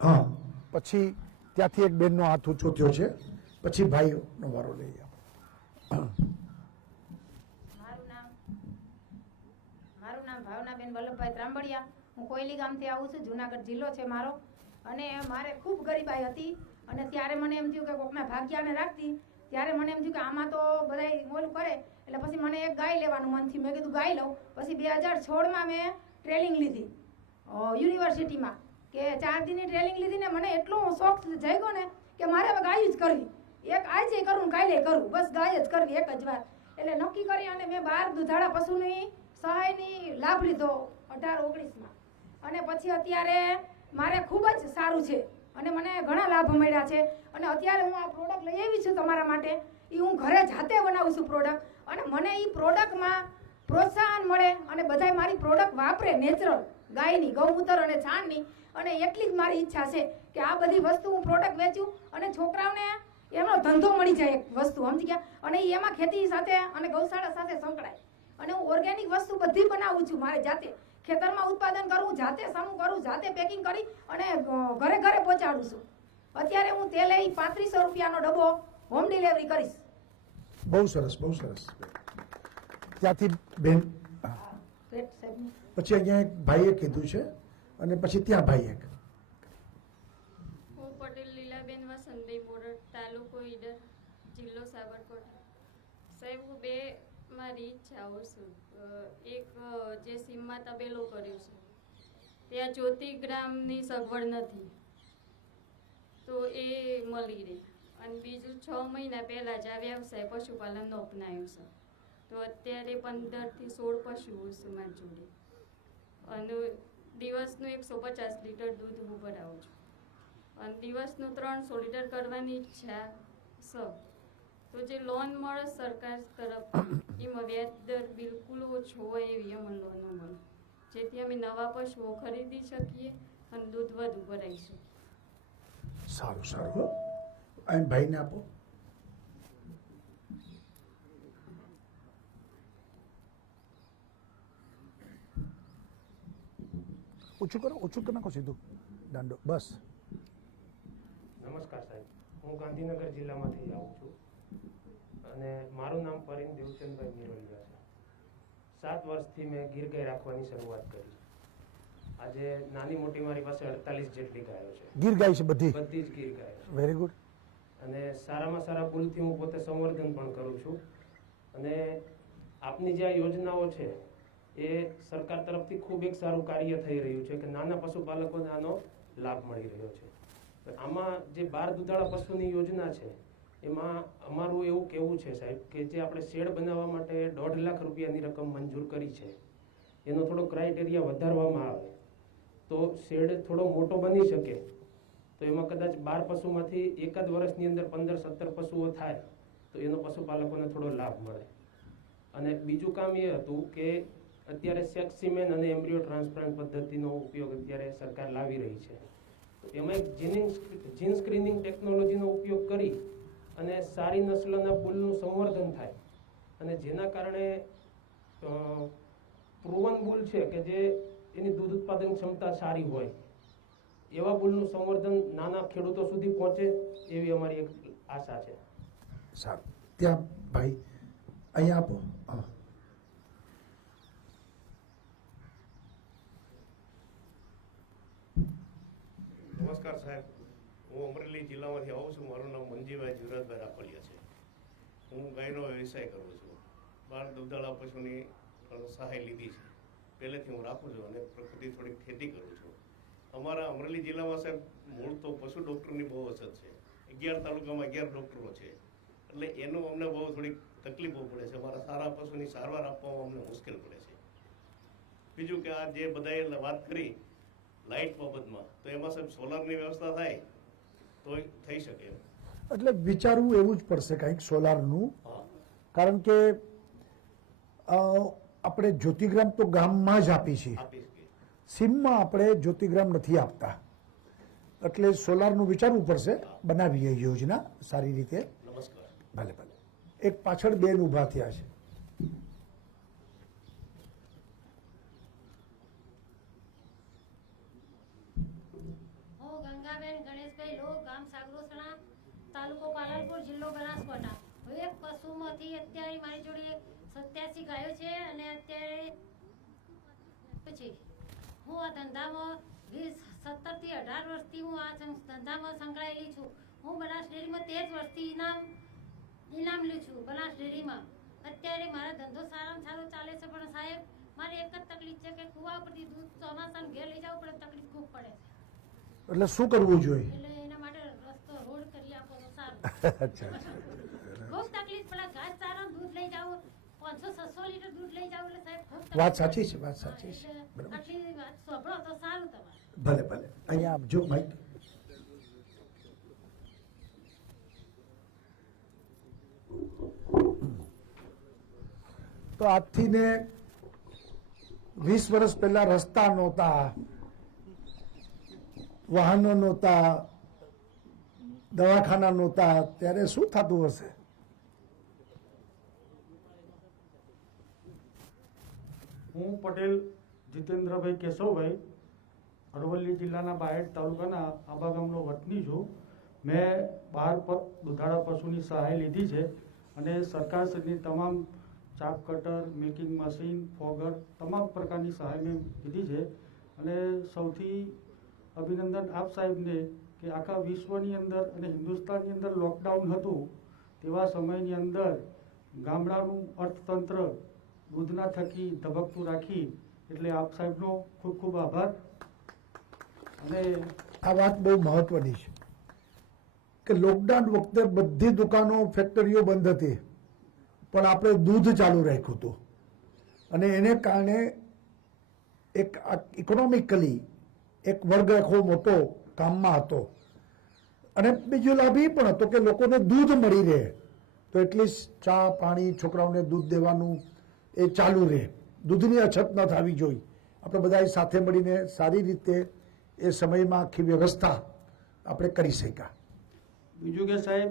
હા, પછી ત્યાંથી એક બેનનો હાથ ઊંચો થયો છે, પછી ભાઈનો વારો લઈએ. મારું નામ ભાવનાબેન વલ્લભભાઈ ત્રાંબડિયા. હું કોયલી ગામથી આવું છું. જુનાગઢ જિલ્લો છે મારો. અને મારે ખૂબ ગરીબાઈ હતી અને ત્યારે મને એમ થયું કે કોકના ભાગ્યાને રાખતી, ત્યારે મને એમ થયું કે આમાં તો બધા ઓલું કરે, એટલે પછી મને એક ગાય લેવાનું મન થયું. મેં કીધું ગાય લઉં. પછી 2016માં મેં ટ્રેનિંગ લીધી યુનિવર્સિટીમાં, કે 4 દિનની ટ્રેનિંગ લીધી ને મને એટલો શોખ જાગ્યો ને કે મારે હવે ગાય જ કરવી. એક આજે કરું કાલે કરું, બસ ગાય જ કરવી એક જ વાર. એટલે નક્કી કરી અને મેં 12 દુધાળા પશુની સહાયની લાભ લીધો 18-19માં. અને પછી અત્યારે મારે ખૂબ જ સારું છે અને મને ઘણા લાભ મળ્યા છે. અને અત્યારે હું આ પ્રોડક્ટ લઈ આવી છું તમારા માટે. એ હું ઘરે જાતે બનાવું છું પ્રોડક્ટ, અને મને એ પ્રોડક્ટમાં પ્રોત્સાહન મળે અને બધાય મારી પ્રોડક્ટ વાપરે, નેચરલ ગાયની ગૌમૂત્ર અને છાણની. અને એટલી જ મારી ઈચ્છા છે કે આ બધી વસ્તુ હું પ્રોડક્ટ વેચું અને છોકરાઓને એનો ધંધો મળી જાય, એક વસ્તુ સમજી ગયા, અને એમાં ખેતી સાથે અને ગૌશાળા સાથે સંકળાય. અને હું ઓર્ગેનિક વસ્તુ બધી બનાવું છું મારે જાતે, ખેતરમાં ઉત્પાદન કરું, જાતે સામું કરું, જાતે પેકિંગ કરી અને ઘરે ઘરે પહોંચાડું છું. અત્યારે હું તેલે 3500 રૂપિયાનો ડબ્બો હોમ ડિલિવરી કરીશ. બહુ સરસ, બહુ સરસ. ત્યાંથી બેન, પછી અહીંયા એક ભાઈએ કીધું છે અને પછી ત્યાં ભાઈ એક. હું પટેલ લીલાબેન વસંતભાઈ મોરડ, તાલુકો ઈડર, જિલ્લો સાબરકાંઠા. સાહેબ, હું બે મારી ઈચ્છાઓ છું. એક જે સીમમાં તબેલો કર્યું છે ત્યાં જ્યોતિગ્રામની સગવડ નથી, તો એ મળી રહે. અને બીજું 6 મહિના પહેલાં જ આ વ્યવસાય પશુપાલનનો અપનાવ્યો છે. તો અત્યારે 15 થી 16 પશુઓ છે મારી જોડે અને દિવસનું 150 લીટર દૂધ હું ભરાવું છું અને દિવસનું 300 લીટર કરવાની ઈચ્છા છે. તો જે લોન મળે સરકાર તરફથી એમાં વ્યાજ દર બિલકુલ ઓછો હોય એવી અમને લોનો મળે, જેથી અમે નવા પશુઓ ખરીદી શકીએ અને દૂધ વધુ ભરાઈશું. સારું સારું. અને ભાઈને આપો. ઓછું કરો, ઓછું કરી નાખો સીધું દાંડો, બસ. નમસ્કાર સાહેબ, હું ગાંધીનગર જિલ્લામાંથી આવું છું અને મારું નામ પરિન દેવચંદભાઈ મિરોલિયા છે. 7 વર્ષથી મેં ગીર ગાય રાખવાની શરૂઆત કરી. આજે નાની મોટી મારી પાસે 48 જેટલી ગાયો છે. ગીર ગાય છે બધી? બધી જ ગીર ગાય છે. Very good. અને સારામાં સારા પુલથી હું પોતે સંવર્ધન પણ કરું છું. અને આપની જે આ યોજનાઓ છે એ સરકાર તરફથી ખૂબ એક સારું કાર્ય થઈ રહ્યું છે કે નાના પશુપાલકોને આનો લાભ મળી રહ્યો છે. આમાં જે 12 દુધાળા પશુની યોજના છે એમાં અમારું એવું કહેવું છે સાહેબ કે જે આપણે શેડ બનાવવા માટે 1.5 લાખ રૂપિયાની રકમ મંજૂર કરી છે, એનો થોડો ક્રાઇટેરિયા વધારવામાં આવે તો શેડ થોડો મોટો બની શકે. તો એમાં કદાચ 12 પશુમાંથી એકાદ વર્ષની અંદર 15-17 પશુઓ થાય તો એનો પશુપાલકોને થોડો લાભ મળે. અને બીજું કામ એ હતું કે અત્યારે સેક્સ સિમેન અને એમ્બ્રિયો ટ્રાન્સપ્લાન્ટ પદ્ધતિનો ઉપયોગ અત્યારે સરકાર લાવી રહી છે. તો એમાં એક જીન સ્ક્રીનિંગ ટેકનોલોજીનો ઉપયોગ કરી અને સારી નસ્લના બુલનું સંવર્ધન થાય અને જેના કારણે પ્રુવન બુલ છે કે જે એની દૂધ ઉત્પાદન ક્ષમતા સારી હોય એવા બુલનું સંવર્ધન નાના ખેડૂતો સુધી પહોંચે એવી અમારી એક આશા છે. સારું. ત્યાં ભાઈ અહીંયા આપો. નમસ્કાર સાહેબ, હું અમરેલી જિલ્લામાંથી આવું છું. મારું નામ મંજીભાઈ જીવરાજભાઈ રાખોલિયા છે. હું ગાયનો વ્યવસાય કરું છું. 12 દુધાળા પશુની સહાય લીધી છે. પહેલેથી હું રાખું છું અને પ્રકૃતિ થોડીક ખેતી કરું છું. અમારા અમરેલી જિલ્લામાં સાહેબ મૂળ તો પશુ ડૉક્ટરની બહુ અછત છે. 11 તાલુકામાં 11 ડૉક્ટરો છે, એટલે એનું અમને બહુ થોડીક તકલીફો પડે છે. અમારા સારા પશુની સારવાર આપવામાં અમને મુશ્કેલ પડે છે. બીજું કે આ જે બધાએ વાત કરી લાઇટ બાબતમાં, તો એમાં સાહેબ સોલારની વ્યવસ્થા થાય તો થઈ શકે એમ. એટલે વિચારવું એવું જ પડશે કંઈક સોલારનું, હા, કારણ કે આપણે જ્યોતિગ્રામ તો ગામમાં જ આપી છીએ, આપી શકીએ. સીમમાં આપણે જ્યોતિગ્રામ નથી આપતા, એટલે સોલારનું વિચારવું પડશે. બનાવીએ યોજના સારી રીતે. નમસ્કાર. ભલે ભલે. એક પાછળ બેન ઊભા થયા છે. હું ગંગાબેન ગણેશભાઈ લો, ગામ સાગરોસણા, તાલુકો પાલનપુર, જિલ્લો બનાસકાંઠા. હું એક પશુમાંથી અત્યારે મારી જોડે 87 ગાયો છે અને અત્યારે પછી હું આ ધંધામાં 17 થી 18 વર્ષથી હું આ ધંધામાં સંકળાયેલી છું. હું બનાસ ડેરીમાં 13 વર્ષથી ઇનામ લ્યું છું બનાસ ડેરીમાં. અત્યારે મારો ધંધો સારામાં સારો ચાલે છે, પણ સાહેબ મારી એક જ તકલીફ છે કે કુવા પરથી દૂધ ચોમાસામાં ઘેર લઈ જવું પડે, તકલીફ ખૂબ પડે છે. એટલે શું કરવું જોઈએ? એટલે એના માટે રસ્તો રોડ કરી આપો તો સારું. અચ્છા, ખૂબ તકલીફ પડે. ઘાસ ચારો દૂધ લઈ જાવ 500-600 લીટર દૂધ લઈ જાવ એટલે સાહેબ ખૂબ વાત સાચી છે, વાત સાચી છે. એટલે આટલી વાત સાંભળો તો સારું તમારે. ભલે ભલે. અહીંયા આપજો ભાઈ. તો આજથી ને 20 વર્ષ પહેલા રસ્તા નહોતા, વાહનો નહોતા, દવાખાના નહોતા, ત્યારે શું થતું હશે? હું પટેલ જીતેન્દ્રભાઈ કેશવભાઈ, અરવલ્લી જિલ્લાના બાયડ તાલુકાના આંબા ગામનો વતની છું. મેં 12 દુધાળા પશુની સહાય લીધી છે અને સરકારશ્રીની તમામ ચાપ કટર, મિલ્કિંગ મશીન, ફોગર તમામ પ્રકારની સહાય મેં લીધી છે. અને સૌથી અભિનંદન આપ સાહેબને કે આખા વિશ્વની અંદર અને હિન્દુસ્તાનની અંદર લોકડાઉન હતું તેવા સમયની અંદર ગામડાનું અર્થતંત્ર દૂધના થકી ધબકતું રાખી, એટલે આપ સાહેબનો ખૂબ ખૂબ આભાર. અને આ વાત બહુ મહત્વની છે કે લોકડાઉન વખતે બધી દુકાનો, ફેક્ટરીઓ બંધ હતી, પણ આપણે દૂધ ચાલુ રાખ્યું હતું અને એને કારણે એક ઇકોનોમિકલી એક વર્ગ આખો મોટો કામમાં હતો. અને બીજો લાભ એ પણ હતો કે લોકોને દૂધ મળી રહે, તો એટલીસ્ટ ચા પાણી છોકરાઓને દૂધ દેવાનું એ ચાલુ રહે, દૂધની અછત ન થવી જોઈએ. આપણે બધા સાથે મળીને સારી રીતે એ સમયમાં આખી વ્યવસ્થા આપણે કરી શક્યા. બીજું કે સાહેબ,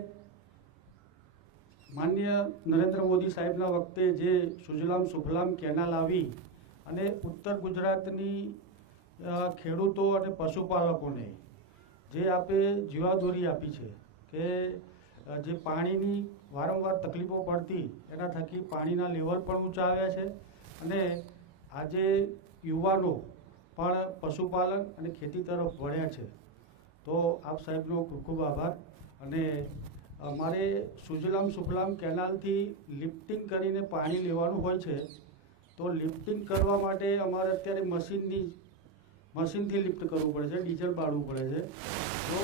માનનીય નરેન્દ્ર મોદી સાહેબના વખતે જે સુજલામ સુફલામ કેનાલ આવી અને ઉત્તર ગુજરાતની ખેડૂતો અને પશુપાલકોને જે આપે જીવાદોરી આપી છે કે જે પાણીની વારંવાર તકલીફો પડતી, એના થકી પાણીના લેવલ પણ ઊંચા આવ્યા છે અને આજે યુવાનો પણ પશુપાલન અને ખેતી તરફ વળ્યા છે. તો આપ સાહેબનો ખૂબ ખૂબ આભાર. અને અમારે સુજલામ સુફલામ કેનાલથી લિફ્ટિંગ કરીને પાણી લેવાનું હોય છે, તો લિફ્ટિંગ કરવા માટે અમારે અત્યારે મશીનથી લિફ્ટ કરવું પડે છે, ડીઝલ બાળવું પડે છે. તો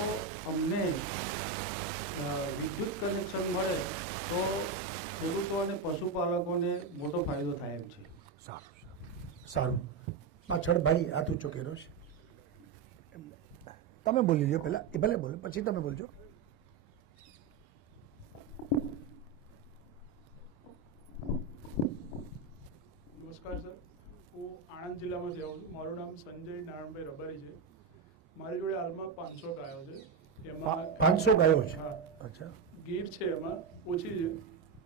અમને વિદ્યુત કનેક્શન મળે તો ખેડૂતો અને પશુપાલકોને મોટો ફાયદો થાય એમ છે. સારું સારું. પાછળ ભાઈ હાથ ઊંચો કર્યો છે, તમે બોલી લો પહેલા. એ ભલે બોલે, પછી તમે બોલજો. નમસ્કાર સર, હું આણંદ જિલ્લામાંથી આવું છું. મારું નામ સંજય નારાયણભાઈ રબારી છે. મારી જોડે હાલમાં 500 ગાયો છે. એમાં 500 ગાયો છે? હા. અચ્છા. ગીર છે, એમાં ઓછી છે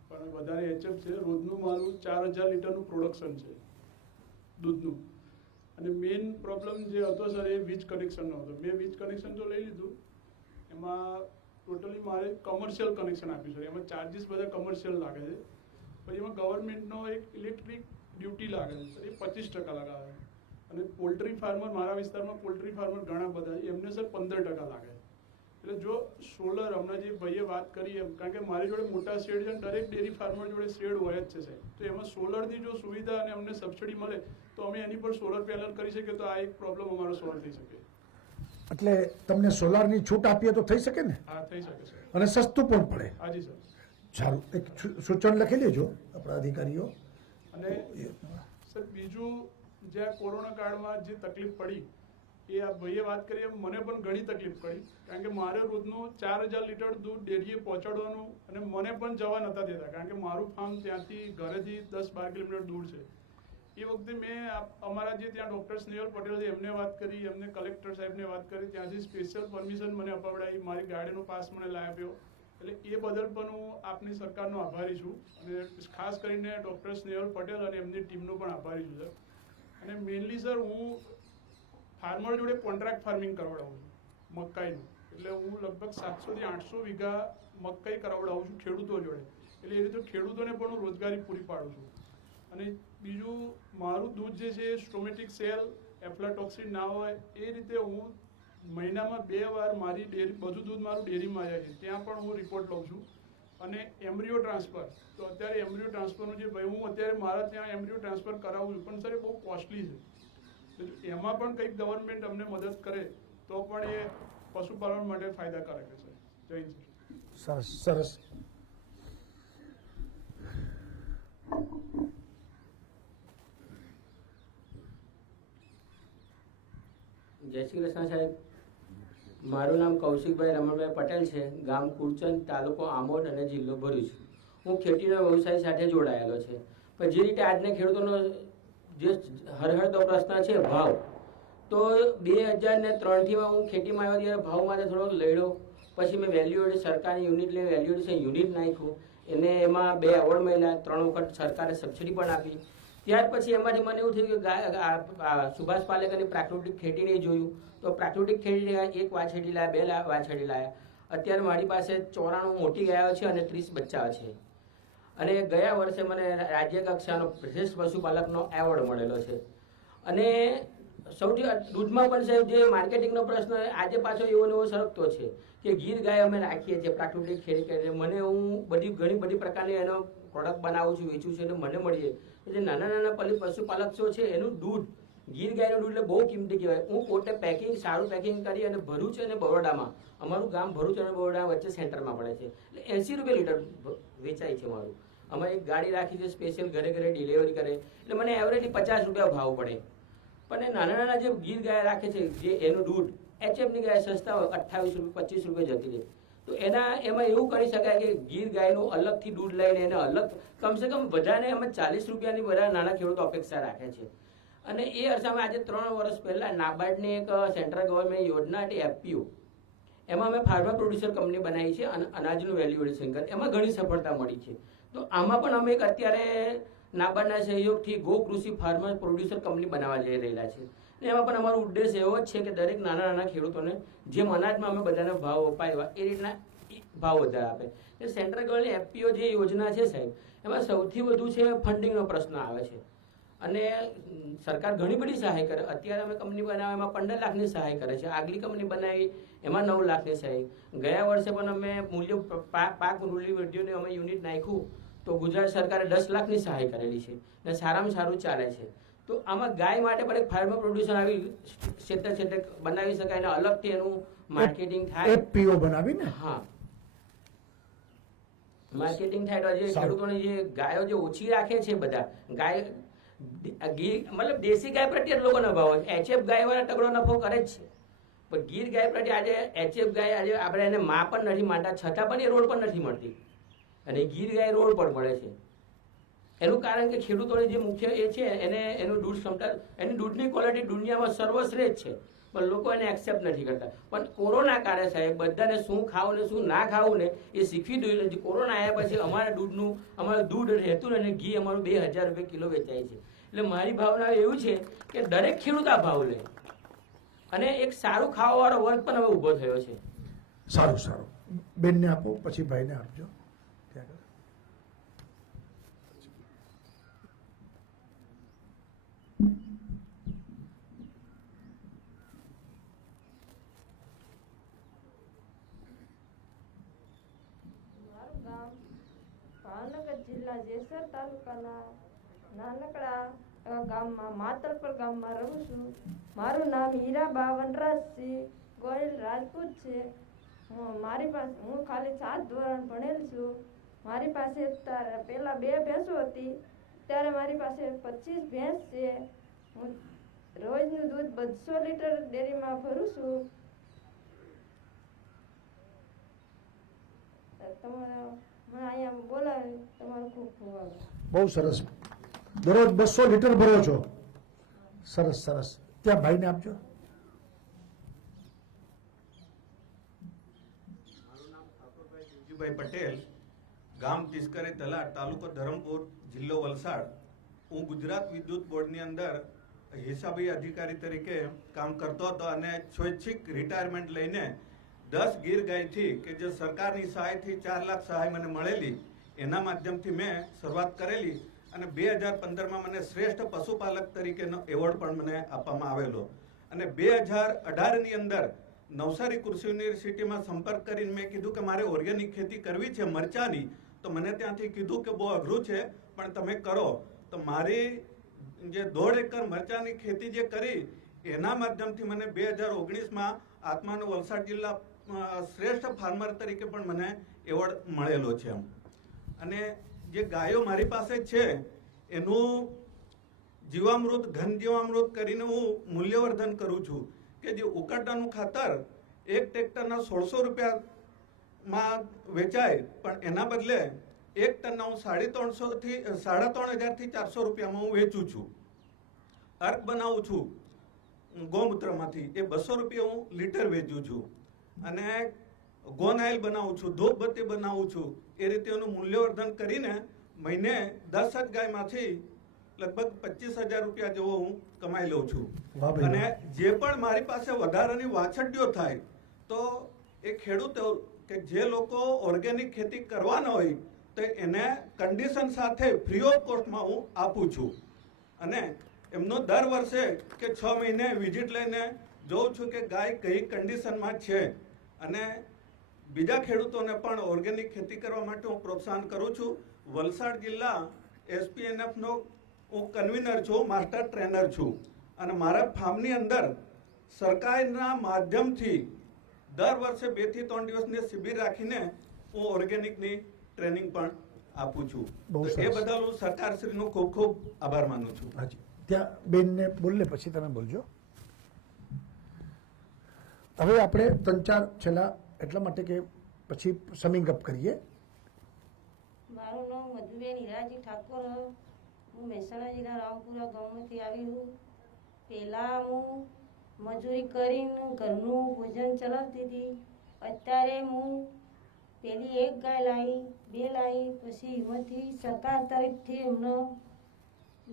પણ વધારે એચએફ છે. રોજનું મારું 4000 લીટરનું પ્રોડક્શન છે દૂધનું. અને મેઇન પ્રોબ્લેમ જે હતો સર એ વીજ કનેક્શનનો હતો. મેં વીજ કનેક્શન તો લઈ લીધું, એમાં ટોટલી મારે કમર્શિયલ કનેક્શન આપ્યું છે. એમાં ચાર્જીસ બધા કમર્શિયલ લાગે છે. પછી એમાં ગવર્મેન્ટનો એક ઇલેક્ટ્રિક ડ્યુટી લાગે છે સર, એ 25% લાગે. અને પોલ્ટ્રી ફાર્મર, મારા વિસ્તારમાં પોલ્ટ્રી ફાર્મર ઘણા બધા છે, એમને સર 15% લાગે. એટલે જો સોલર, હમણાં જે ભાઈએ વાત કરી એમ, કારણ કે મારી જોડે મોટા શેડ છે, દરેક ડેરી ફાર્મર જોડે શેડ હોય જ છે સાહેબ, તો એમાં સોલરની જો સુવિધા અને અમને સબસિડી મળે તો અમે એની પર સોલર પેનલ કરી શકીએ, તો આ એક પ્રોબ્લેમ અમારો સોલ્વ થઈ શકે. એટલે તમને સોલારની છૂટ આપીએ તો થઈ શકે ને? હા, થઈ શકે સર. અને સસ્તું પણ પડે. હાજી સર. સારું, એક સૂચન લખી લેજો આપણા અધિકારીઓ. અને સર બીજું, જે આ કોરોના કાળમાં જે તકલીફ પડી એ આ ભાઈએ વાત કરી એમ મને પણ ઘણી તકલીફ પડી, કારણ કે મારે રોજનું 4000 લીટર દૂધ ડેરીએ પહોંચાડવાનું અને મને પણ જવા નહોતા દેતા, કારણ કે મારું ફાર્મ ત્યાંથી ઘરેથી 10-12 કિલોમીટર દૂર છે. એ વખતે મેં અમારા જે ત્યાં ડૉક્ટર સ્નેહલ પટેલ છે એમને વાત કરી, એમને કલેક્ટર સાહેબને વાત કરી, ત્યાંથી સ્પેશિયલ પરમિશન મને અપાવડાવી, મારી ગાડીનો પાસ મને લાવી આપ્યો. એટલે એ બદલ પણ હું આપની સરકારનો આભારી છું, અને ખાસ કરીને ડૉક્ટર સ્નેહલ પટેલ અને એમની ટીમનો પણ આભારી છું સર. અને મેઇનલી સર, હું ફાર્મર જોડે કોન્ટ્રાક્ટ ફાર્મિંગ કરાવડાવું છું મકાઈનું, એટલે હું લગભગ 700 થી 800 વીઘા મકાઈ કરાવડાવું છું ખેડૂતો જોડે, એટલે એ રીતે ખેડૂતોને પણ હું રોજગારી પૂરી પાડું છું. અને બીજું, મારું દૂધ જે છે સ્ટોમેટિક સેલ, એફ્લાટોક્સિન ના હોય એ રીતે હું મહિનામાં 2 વાર મારી ડેરી, બધું દૂધ મારું ડેરીમાં જાય છે, ત્યાં પણ હું રિપોર્ટ લઉં છું. અને એમ્બ્રિયો ટ્રાન્સફર, તો અત્યારે એમ્બ્રિયો ટ્રાન્સફરનું જે ભાઈ, હું અત્યારે મારા ત્યાં એમ્બ્રિયો ટ્રાન્સફર કરાવું છું, પણ સર એ બહુ કોસ્ટલી છે. એમાં પણ કંઈક ગવર્મેન્ટ અમને મદદ કરે તો પણ એ પશુપાલન માટે ફાયદાકારક છે સર. જય હિન્દ સર. સરસ સરસ. જય શ્રી કૃષ્ણ સાહેબ. મારું નામ કૌશિકભાઈ રમણભાઈ પટેલ છે, ગામ કુરચંદ, તાલુકો આમોદ અને જિલ્લો ભરૂચ. હું ખેતીના વ્યવસાય સાથે જોડાયેલો છે, પણ જે રીતે આજના ખેડૂતોનો જે હરહરતો પ્રશ્ન છે ભાવ, તો 2003થી હું ખેતીમાં આવ્યો ત્યારે ભાવ માટે થોડો લડ્યો, પછી મેં વેલ્યુ સરકારની યુનિટ લઈ વેલ્યુએશન યુનિટ નાખ્યું, એને એમાં 2 એવોર્ડ મળ્યા, 3 વખત સરકારે સબસિડી પણ આપી. ત્યાર પછી એમાંથી મને એવું થયું કે સુભાષ પાલેકરની પ્રાકૃતિક ખેતી નહીં જોયું, તો પ્રાકૃતિક ખેતી 1 વાછરડી લાયા, 2 વાછરડી લાયા. અત્યારે મારી પાસે 94 મોટી ગાયો છે અને 30 બચ્ચા છે. અને ગયા વર્ષે મને રાજ્ય કક્ષાનો શ્રેષ્ઠ પશુપાલકનો એવોર્ડ મળેલો છે. અને સૌથી દૂધમાં પણ સાહેબ જે માર્કેટિંગનો પ્રશ્ન આજે પાછો એવો ને એવો સરકતો છે કે ગીર ગાય અમે રાખીએ છીએ, પ્રાકૃતિક ખેતી કરીએ, મને હું ઘણી બધી પ્રકારની એનો પ્રોડક્ટ બનાવું છું, વેચું છું, એટલે મને મળીએ એટલે નાના પશુપાલકો છે એનું દૂધ, ગીર ગાયનું દૂધ એટલે બહુ કિંમતી કહેવાય. હું પોતે સારું પેકિંગ કરી અને ભરૂચ અને બરોડામાં, અમારું ગામ ભરૂચ અને બરોડા વચ્ચે સેન્ટરમાં પડે છે, એટલે 80 રૂપિયા લીટર વેચાય છે મારું. અમે એક ગાડી રાખી છે સ્પેશિયલ, ઘરે ડિલિવરી કરે, એટલે મને એવરેજલી 50 રૂપિયા ભાવ પડે. પણ નાના જે ગીર ગાય રાખે છે, જે એનું દૂધ HFની ગાય સસ્તા હોય 28 રૂપિયા 25 રૂપિયા જતી રહે, તો એમાં એવું કરી શકાય કે ગીર ગાયનું અલગથી દૂધ લઈને એને અલગ કમસે કમ બધાને અમે 40 રૂપિયાની બધા નાના ખેડૂતો અપેક્ષા રાખે છે. અને એ અરસામાં આજે 3 વર્ષ પહેલા નાબાર્ડની એક સેન્ટ્રલ ગવર્મેન્ટ યોજના હતી FPO, એમાં અમે ફાર્મર પ્રોડ્યુસર કંપની બનાવી છે અને અનાજનું વેલ્યુ એડિશન કરે, એમાં ઘણી સફળતા મળી છે. તો આમાં પણ અમે એક અત્યારે નાબાર્ડના સહયોગથી ગો કૃષિ ફાર્મર પ્રોડ્યુસર કંપની બનાવવા જઈ રહેલા છે. એમાં પણ અમારો ઉદ્દેશ એવો જ છે કે દરેક નાના ખેડૂતોને જેમ અનાજમાં અમે બધાને ભાવ અપાવ્યા એ રીતના ભાવ વધારે આપે. એ સેન્ટ્રલ ગવર્મેન્ટ FPO જે યોજના છે સાહેબ, એમાં સૌથી વધુ છે ફંડિંગનો પ્રશ્ન આવે છે. અને સરકાર ઘણી બધી સહાય કરે. અત્યારે અમે કંપની બનાવવા એમાં 15 લાખની સહાય કરે છે, આગલી કંપની બનાવી એમાં 9 લાખની સહાય. ગયા વર્ષે પણ અમે મૂલ્ય પાક મૂલ્યવર્ધીઓને અમે યુનિટ નાખ્યું તો ગુજરાત સરકારે 10 લાખની સહાય કરેલી છે અને સારામાં સારું ચાલે છે. તો આમાં ગાય માટે પણ એક ફાર્મર પ્રોડ્યુસર આવી ક્ષેત્રે બનાવી શકાય અને અલગથી એનું માર્કેટિંગ થાય. FPO બનાવીને, હા, માર્કેટિંગ થાય તો જે ખેડૂતોની જે ગાયો જે ઓછી રાખે છે, બધા ગાય મતલબ દેશી ગાય પ્રત્યે જ લોકોનો ભાવ હોય. HF ગાય વાળા તગડો નફો કરે જ છે, પણ ગીર ગાય પ્રત્યે આજે HF ગાય આજે આપણે એને માં પણ નથી માનતા, છતાં પણ એ રોડ પર નથી મળતી અને ગીર ગાય રોડ પર મળે છે. એનું કારણ કે ખેડૂતોની જે મુખ્ય એ છે એનું દૂધ ક્ષમતા, એની દૂધની ક્વોલિટી દુનિયામાં સર્વશ્રેષ્ઠ છે, પણ લોકો એને એક્સેપ્ટ નથી કરતા. પણ કોરોના કાળે સાહેબ બધાને શું ખાવું ને શું ના ખાવું ને એ શીખવી દઉં. કોરોના આવ્યા પછી અમારું દૂધ રહેતું ને ઘી અમારું 2000 રૂપિયા કિલો વેચાય છે. એટલે મારી ભાવના એવું છે કે દરેક ખેડૂત આ ભાવ લે અને એક સારું ખાવાવાળો વર્ગ પણ હવે ઊભો થયો છે. સારું. બેનને આપો, પછી ભાઈને આપજો. ભાવનગર જિલ્લા જેસર તાલુકાના નાનકડા ગામમાં માતલપર ગામમાં રહું છું. મારું નામ હીરાબા વનરાજસિંહ ગોયલ રાજપૂત છે. હું ખાલી 7 ધોરણ ભણેલ છું. મારી પાસે પહેલાં 2 ભેંસો હતી, ત્યારે મારી પાસે 25 ભેંસ છે. હું રોજનું દૂધ 200 લીટર ડેરીમાં ભરું છું. તમારા મને અહીંયા બોલાવે તમારો ખૂબ ખૂબ આભાર. બહુ સરસ. દરરોજ 200 લીટર ભરો છો. સરસ સરસ. ત્યાં ભાઈને આપજો. ભાઈ પટેલ, ગામ તિસ્કરી તલાટ, તાલુકો ધરમપુર, જિલ્લો વલસાડ. હું ગુજરાત વિદ્યુત બોર્ડની અંદર હિસાબી અધિકારી તરીકે કામ કરતો હતો અને સ્વૈચ્છિક રિટાયરમેન્ટ લઈને 10 ગીર ગાયથી કે જે સરકારની સહાયથી 4 લાખ સહાય મને મળેલી, એના માધ્યમથી મેં શરૂઆત કરેલી અને 2015માં મને શ્રેષ્ઠ પશુપાલક તરીકેનો એવોર્ડ પણ મને આપવામાં આવેલો. અને 2018ની અંદર નવસારી કૃષિ યુનિવર્સિટીમાં સંપર્ક કરીને મેં કીધું કે મારે ઓર્ગેનિક ખેતી કરવી છે મરચાની. તો મને ત્યાંથી કીધું કે બહુ અઘરું છે પણ તમે કરો. તો મારી જે 1.5 એકર મરચાની ખેતી જે કરી એના માધ્યમથી મને 2019માં આત્માનો વલસાડ જિલ્લા શ્રેષ્ઠ ફાર્મર તરીકે પણ મને એવોર્ડ મળેલો છે. અને જે ગાયો મારી પાસે છે એનું જીવામૃત, ઘન જીવામૃત કરીને હું મૂલ્યવર્ધન કરું છું કે જે ઉકાટાનું ખાતર 1 ટ્રેક્ટરના 1600 રૂપિયામાં વેચાય, પણ એના બદલે 1 ટનના હું 3,500 થી 400 રૂપિયામાં હું વેચું છું. અર્ક બનાવું છું ગૌમૂત્રમાંથી, એ 200 રૂપિયા હું લીટર વેચું છું. અને ગોન આઇલ બનાવું છું, ધૂપબત્તી બનાવું છું. એ રીતે એનું મૂલ્યવર્ધન કરીને મહિને 10 જ ગાયમાંથી લગભગ 25,000 રૂપિયા જેવો હું કમાઈ લઉં છું. અને જે પણ મારી પાસે વધારાની વાછરડીઓ થાય તો એ ખેડૂતો કે જે લોકો ઓર્ગેનિક ખેતી કરવાના હોય તો એને કન્ડિશન સાથે ફ્રી ઓફ કોસ્ટમાં હું આપું છું. અને એમનો દર વર્ષે કે 6 મહિને વિઝિટ લઈને જોઉં છું કે ગાય કઈ કન્ડિશનમાં છે. અને બીજા ખેડૂતોને પણ ઓર્ગેનિક ખેતી કરવા માટે હું પ્રોત્સાહન કરું છું. વલસાડ જિલ્લા SPNFનો હું કન્વીનર છું, માસ્ટર ટ્રેનર છું. અને મારા ફાર્મની અંદર સરકારના માધ્યમથી દર વર્ષે 2 થી 3 દિવસની શિબિર રાખીને હું ઓર્ગેનિકની ટ્રેનિંગ પણ આપું છું. એ બદલ હું સરકારશ્રીનો ખૂબ ખૂબ આભાર માનું છું. ત્યાં બેનને બોલે પછી તમે બોલજો. હવે આપણે 3-4 છેલ્લા એટલા માટે કે પછી સમિંગ અપ કરીએ. મારું નામ મધુબેન હીરાજી ઠાકોર. હું મહેસાણા જિલ્લા રામપુરા ગામમાંથી આવી છું. પહેલાં હું મજૂરી કરીને ઘરનું ભોજન ચલાવતી હતી. અત્યારે હું પહેલી 1 ગાય લાવી, 2 લાવી, પછી એમાંથી સરકાર તરફથી એમનો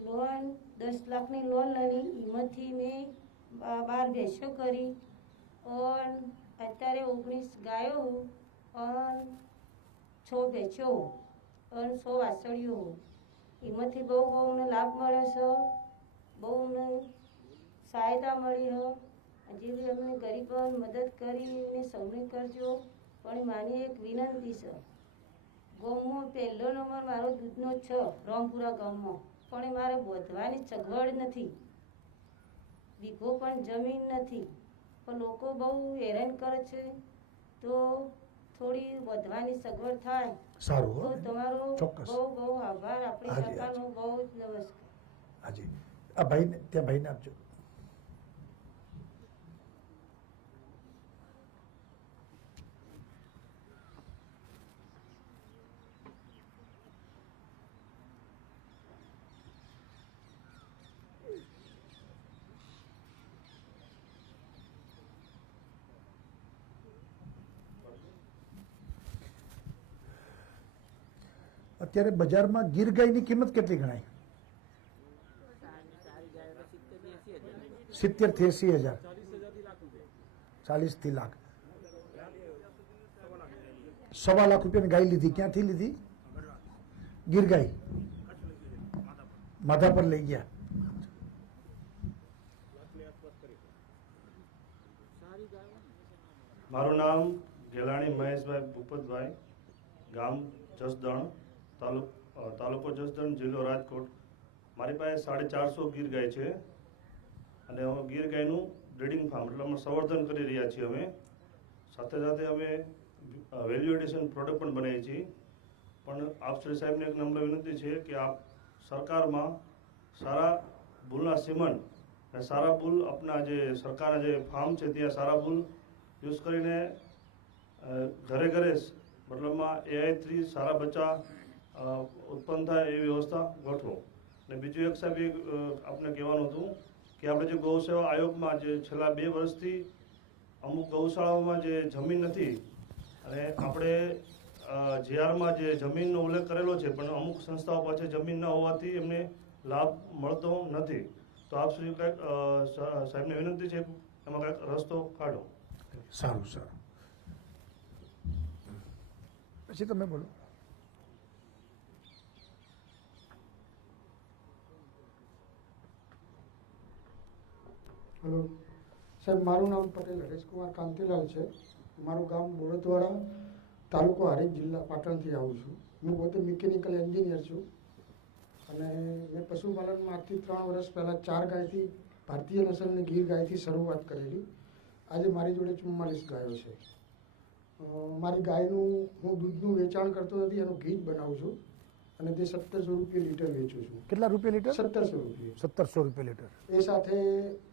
લોન 10 લાખની લોન લઈ, એમાંથી મેં 12 ભેંસો કરી. और અત્યારે 19 ગાયો और 6 ભેંસો और 100 વાછડીઓ. એમાંથી બહુ અમને લાભ મળે છે, બહુ અમને સહાયતા મળી છે. જેવી અમને ગરીબોને મદદ કરી એને સૌને કરજો. પણ મારી એક વિનંતી છે, ગામમાં પહેલો નંબર મારો દૂધનો છે રામપુરા ગામમાં, પણ મારે બોધવાની સગવડ નથી, વીઘો પણ જમીન નથી. પણ લોકો બહુ હેરાન કરે છે, તો થોડી વધવાની સગવડ થાય તો તમારો બહુ બહુ આભાર. આપણી સરકારનો બહુ જ નમસ્કાર. હાજી, આ ભાઈને ત્યાં ભાઈને આપજો. અત્યારે બજારમાં ગીર ગાયની કિંમત કેટલી ગણાય? 70 થી 80 હજાર, 40 થી લાખ. 1.25 લાખ રૂપિયાની ગાય લીધી. ક્યાંથી લીધી? ગીર ગાય માથા પર લઈ ગયા. મારું નામ ગેલાણી મહેશભાઈ ભૂપતભાઈ, ગામ જસદણ, તાલુકો જસદણ, જિલ્લો રાજકોટ. મારી પાસે 450 ગીર ગાય છે અને ગીર ગાયનું બ્રીડિંગ ફાર્મ એટલે અમે સંવર્ધન કરી રહ્યા છીએ. અમે સાથે સાથે અમે વેલ્યુ એડિશન પ્રોડક્ટ પણ બનાવીએ છીએ. પણ આપ શ્રી સાહેબને એક નમ્ર વિનંતી છે કે આપ સરકારમાં સારા બુલના સિમન અને સારા બુલ આપના જે સરકારના જે ફાર્મ છે ત્યાં સારા બુલ યુઝ કરીને ઘરે ઘરે મતલબમાં AI3 સારા બચ્ચા ઉત્પન્ન થાય એવી વ્યવસ્થા ગોઠવો. અને બીજું એક સાહેબ આપને કહેવાનું હતું કે આપણે જે ગૌ સેવા આયોગમાં જે છેલ્લા 2 વર્ષથી અમુક ગૌશાળાઓમાં જે જમીન નથી અને આપણે જીઆરમાં જે જમીનનો ઉલ્લેખ કરેલો છે પણ અમુક સંસ્થાઓ પાસે જમીન ન હોવાથી એમને લાભ મળતો નથી. તો આપ શ્રી કંઈક સાહેબને વિનંતી છે એમાં કંઈક રસ્તો કાઢો. સારું સારું. પછી તમે બોલો. હેલો સાહેબ, મારું નામ પટેલ હરેશકુમાર કાંતિલાલ છે. મારું ગામ બોરતવાડા, તાલુકો હારીજ, જિલ્લા પાટણથી આવું છું. હું પોતે મિકેનિકલ એન્જિનિયર છું અને મેં પશુપાલનમાં આજથી 3 વર્ષ પહેલાં 4 ગાયથી, ભારતીય નસલની ગીર ગાયથી શરૂઆત કરેલી. આજે મારી જોડે 44 ગાયો છે. મારી ગાયનું હું દૂધનું વેચાણ કરતો નથી, એનું ઘી જ બનાવું છું અને તે 1700 રૂપિયા લીટર વેચું છું. કેટલા રૂપિયા લીટર? 1700 રૂપિયા. 1700 રૂપિયા લીટર. એ સાથે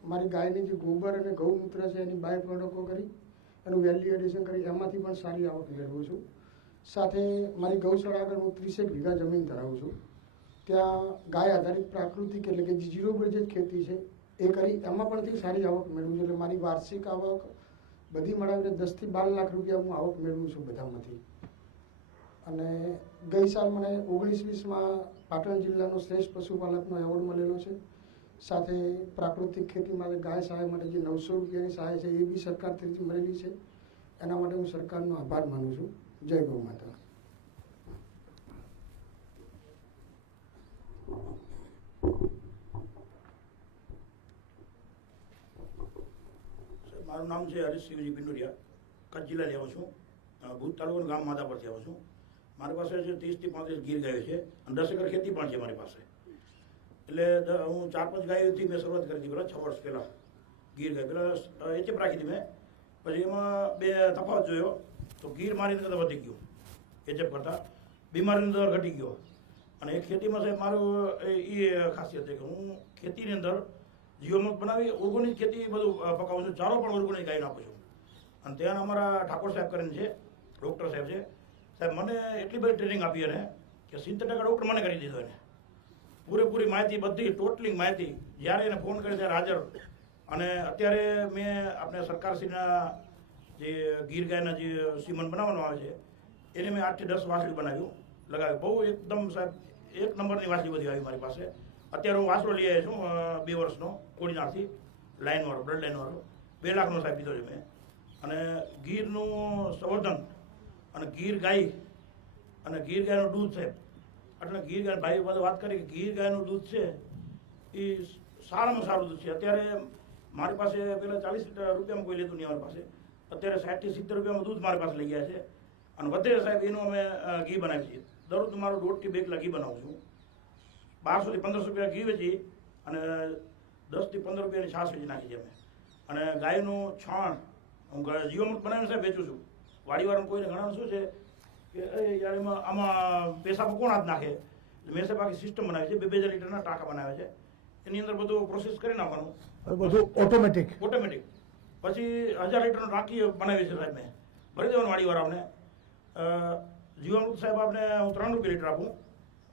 મારી ગાયની જે ગોબર અને ગૌમૂત્ર છે એની બાય પ્રોડક્ટો કરી એનું વેલ્યુ એડિશન કરી એમાંથી પણ સારી આવક મેળવું છું. સાથે મારી ગૌશાળા આગળ હું 30 વીઘા જમીન ધરાવું છું. ત્યાં ગાય આધારિત પ્રાકૃતિક એટલે કે જે 0 બજેટ ખેતી છે એ કરી એમાં પણથી સારી આવક મેળવું છું. એટલે મારી વાર્ષિક આવક બધી મળાવીને 10 થી 12 લાખ રૂપિયા હું આવક મેળવું છું બધામાંથી. અને ગઈ સાલ મને 19-20માં પાટણ જિલ્લાનો શ્રેષ્ઠ પશુપાલકનો એવોર્ડ મળેલો છે. સાથે પ્રાકૃતિક ખેતી માટે ગાય સહાય માટે જે 900 રૂપિયાની સહાય છે એ બી સરકાર તરફથી મળેલી છે. એના માટે હું સરકારનો આભાર માનું છું. જય ગૌ માતા. મારું નામ છે હરીશ શિવજી પિંડોરિયા, કચ્છ જિલ્લાથી આવું છું. ભૂત તાલુકાનું ગામ માધાપરથી આવું છું. મારી પાસે છે 30 થી 35 ગીર ગાયો છે અને 10 એકર ખેતી પણ છે મારી પાસે. એટલે હું 4-5 ગાયોથી મેં શરૂઆત કરી હતી પહેલાં 6 વર્ષ પહેલાં. ગીર ગાય પહેલાં એચએફ રાખી હતી મેં, પછી એમાં 2 તફાવત જોયો. તો ગીર મારી અંદર વધી ગયું એચએફ કરતાં, બીમારીનો દર ઘટી ગયો. અને એ ખેતીમાં સાહેબ મારું એ ખાસિયત છે કે હું ખેતીની અંદર જીવોમુક્ત બનાવી ઓર્ગોનિક ખેતી બધું પકાવું છું. ચારો પણ ઓર્ગોનિક ગાય નાખું છું. અને ત્યાં અમારા ઠાકોર સાહેબ કરીને છે, ડૉક્ટર સાહેબ છે. સાહેબ મને એટલી બધી ટ્રેનિંગ આપી એને કે 70% ડૉક્ટર મને કરી દીધો એને. પૂરેપૂરી માહિતી, બધી ટોટલી માહિતી, જ્યારે એને ફોન કરે ત્યારે હાજર. અને અત્યારે મેં આપણે સરકારશ્રીના જે ગીર ગાયના જે સીમન બનાવવામાં આવે છે એને મેં 8 થી 10 વાસળી બનાવ્યું, લગાવ્યું. બહુ એકદમ સાહેબ 1 નંબરની વાસળી બધી આવી મારી પાસે. અત્યારે હું વાસળો લઈ આવ્યો છું 2 વર્ષનો કોડીનારથી, લાઇનવાળો, બ્લડ લાઇનવાળો. 2 લાખનો સાહેબ લીધો છે મેં. અને ગીરનું સંવર્ધન અને ગીર ગાય અને ગીર ગાયનું દૂધ છે. એટલે ગીર ગાય ભાઈ બધું વાત કરી કે ગીર ગાયનું દૂધ છે એ સારામાં સારું દૂધ છે. અત્યારે મારી પાસે પહેલાં 40 રૂપિયામાં કોઈ લેતું નહીં અમારી પાસે. અત્યારે 60 થી 70 રૂપિયામાં દૂધ મારી પાસે લઈ ગયા છે. અને વધે સાહેબ એનું અમે ઘી બનાવીએ છીએ. દરરોજ મારું 1.5 થી 2 કિલો ઘી બનાવું છું. 1200 થી 1500 રૂપિયા ઘી વેચી અને 10 થી 15 રૂપિયાની છાશ વેચી નાખી છે અમે. અને ગાયનું છાણ હું જીવોમુક્ત બનાવીને સાહેબ વેચું છું. વાડીવાળાનું કોઈને ઘણાનું શું છે કે યાર એમાં આમાં પેશાબ કોણ હાથ નાખે. મેં સાહેબ આખી સિસ્ટમ બનાવી છે. 2000 લીટરના ટાંકા બનાવે છે. એની અંદર બધું પ્રોસેસ કરી નાખવાનું, બધું ઓટોમેટિક. પછી 1000 લીટરનું ટાંકી બનાવી છે સાહેબ મેં. ભરી દેવાનું વાડીવાળાને. જીવામૃત સાહેબ આપણે હું 3 રૂપિયા લીટર આપું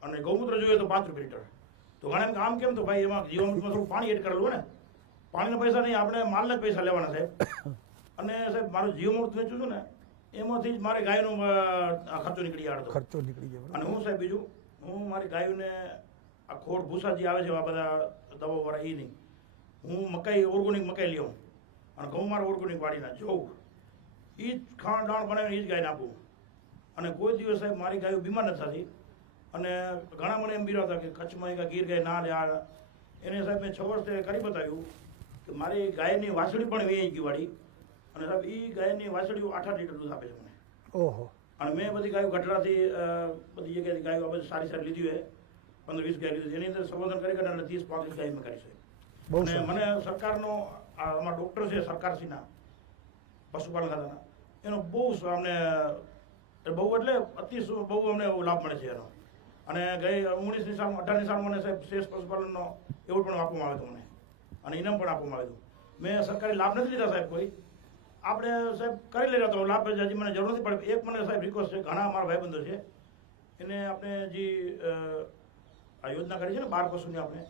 અને ગૌમૂત્ર જોઈએ તો 5 રૂપિયા લીટર. તો ઘણા એમ આમ કેમ તો ભાઈ એમાં જીવામૃતમાં થોડું પાણી એડ કરેલું હોય ને, પાણીના પૈસા નહીં, આપણે માલના જ પૈસા લેવાના સાહેબ. અને સાહેબ મારું જીવામૃત વેચું છું ને એમાંથી જ મારે ગાયનો ખર્ચો નીકળી જાય. અને હું સાહેબ બીજું હું મારી ગાયોને આ ખોળ ભૂસા જે આવે છે આ બધા દવાવાળા એ નહીં, હું મકાઈ ઓર્ગોનિક મકાઈ લઈ આવું અને ઘઉં મારે ઓર્ગોનિક વાળીના જોઉં એ જ ખાણ દાણ બનાવીને એ જ ગાયને આપું. અને કોઈ દિવસ સાહેબ મારી ગાયો બીમાર નથી થતી. અને ઘણા મને એમ બીરાવતા કે કચ્છમાં એક ગીર ગાય ના લે આ. એને સાહેબ મેં 6 વર્ષે કરી બતાવ્યું કે મારી ગાયની વાસળી પણ વેચી ગઈ વાળી. અને સાહેબ એ ગાયની વાસળીઓ 8-8 લીટર દૂધ આપે છે મને. ઓહો. અને મેં બધી ગાયો ગઢડાથી બધી જગ્યાએથી ગાયો બધી સારી સારી લીધી હોય, 15-20 ગાય લીધી. એની અંદર સંબોધન કરી અને 30-35 ગાય મેં કરી છે. અને મને સરકારનો અમારા ડૉક્ટર છે સરકારશ્રીના પશુપાલન ખાતાના, એનો બહુ અમને એટલે બહુ એટલે બહુ અમને લાભ મળે છે એનો. અને ગઈ 19ની સાલમાં 18ની સાલમાં મને સાહેબ શ્રેષ્ઠ પશુપાલનનો એવોર્ડ પણ આપવામાં આવ્યો હતો મને, અને ઇનામ પણ આપવામાં આવ્યું હતું. મેં સરકારી લાભ નથી લીધા સાહેબ કોઈ, આપણે સાહેબ કરી લેતા તો લાભ હજી મને જરૂર નથી પડે. એક મને સાહેબ રિક્વેસ્ટ છે, ઘણા મારા ભાઈબંધો છે એને આપણે જે આ યોજના કરી છે ને 12 પશુની આપણે,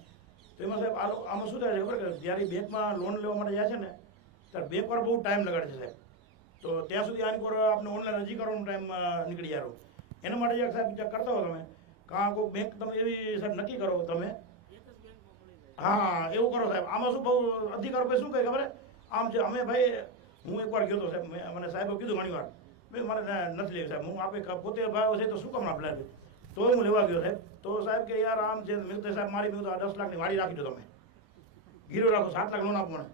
તો એમાં સાહેબ આમાં શું થાય છે ખબર કે જ્યારે બેંકમાં લોન લેવા માટે જાય છે ને ત્યારે બેંક પર બહુ ટાઈમ લગાડે છે સાહેબ. તો ત્યાં સુધી આની પર આપણે ઓનલાઈન અરજી કરવાનો ટાઈમ નીકળી જાય. એના માટે જે સાહેબ વિચાર કરતા હો તમે, કાં કોઈ બેંક તમે એવી સાહેબ નક્કી કરો તમે, હા એવું કરો સાહેબ. આમાં શું બહુ અધિકારો ભાઈ શું કહે ખબર આમ છે, અમે ભાઈ હું એકવાર ગયો હતો સાહેબ, મને સાહેબે કીધું ઘણી વાર ભાઈ મારે નથી લેવી સાહેબ, હું આપણે પોતે ભાવ છે તો શું કામ આપણે લાગે, તો હું લેવા ગયો સાહેબ. તો સાહેબ કે યાર આમ છે, મેં સાહેબ મારી મેં 10 લાખની વાડી રાખી દો, તમે ગીરો રાખો, 7 લાખ લોન આપો મને,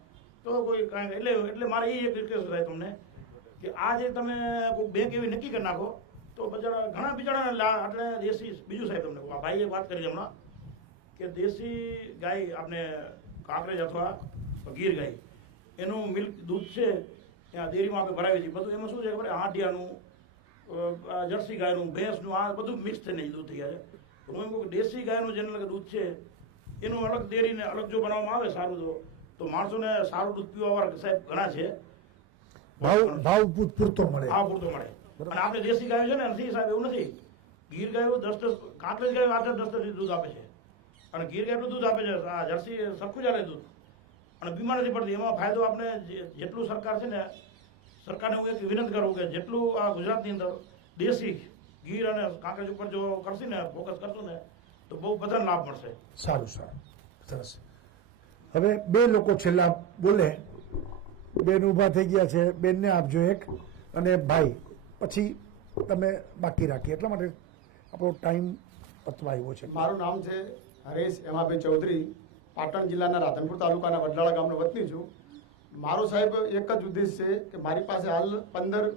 તો કોઈ કાંઈ એટલે મારે એ એક રિક્વેસ્ટ થાય તમને કે આ જે તમે કોઈ બેંક એવી નક્કી કરી નાખો તો બિચારા ઘણા બિચારાને એટલે દેશી બીજું સાહેબ તમને ભાઈએ વાત કરી છે હમણાં કે દેશી ગાય આપણે કાંકરેજ અથવા ગીર ગાય એનું મિલ્ક દૂધ છે ત્યાં ડેરીમાં આપણે ભરાવીએ છીએ બધું. એમાં શું છે ખબર હાંડિયાનું, જર્સી ગાયનું, ભેંસનું, આ બધું મિક્સ થઈને દૂધ થઈ ગયા છે. હું એમ કહું કે દેશી ગાયનું જેને લગે દૂધ છે એનું અલગ ડેરીને અલગ જો બનાવવામાં આવે સારું તો માણસોને સારું દૂધ પીવાવાળા સાહેબ ઘણા છે. ભાવ પૂરતો મળે. ભાવ પૂરતો મળે. અને આપણે દેશી ગાયો છે ને નથી સાહેબ એવું નથી, ગીર ગાયો 10 કાંકરેજ ગાયો 8-10 દૂધ આપે છે, અને ગીર ગાય એટલું દૂધ આપે છે, આ જર્સી સરખું ચાલે દૂધ, અને બીમાર નથી પડતી. એમાં ફાયદો આપણે જેટલું સરકાર છે ને, સરકારને હું એક વિનંતી કરું કે જેટલું આ ગુજરાતની અંદર દેશી ગીર અને કાંકરેજ ઉપર જો કરશે ને, ફોકસ કરશું ને તો બહુ બધાને લાભ મળશે. સારું સરસ. હવે 2 લોકો છેલ્લા બોલે, બેન ઊભા થઈ ગયા છે, બેનને આપજો એક, અને ભાઈ પછી તમે બાકી રાખીએ, એટલા માટે આપણો ટાઈમ પતવા આવ્યો છે. મારું નામ છે હરેશ એમાભાઈ ચૌધરી, પાટણ જિલ્લાના રાધનપુર તાલુકાના વડલાળા ગામનો વતની છું. મારો સાહેબ એક જ ઉદ્દેશ છે કે મારી પાસે હાલ 15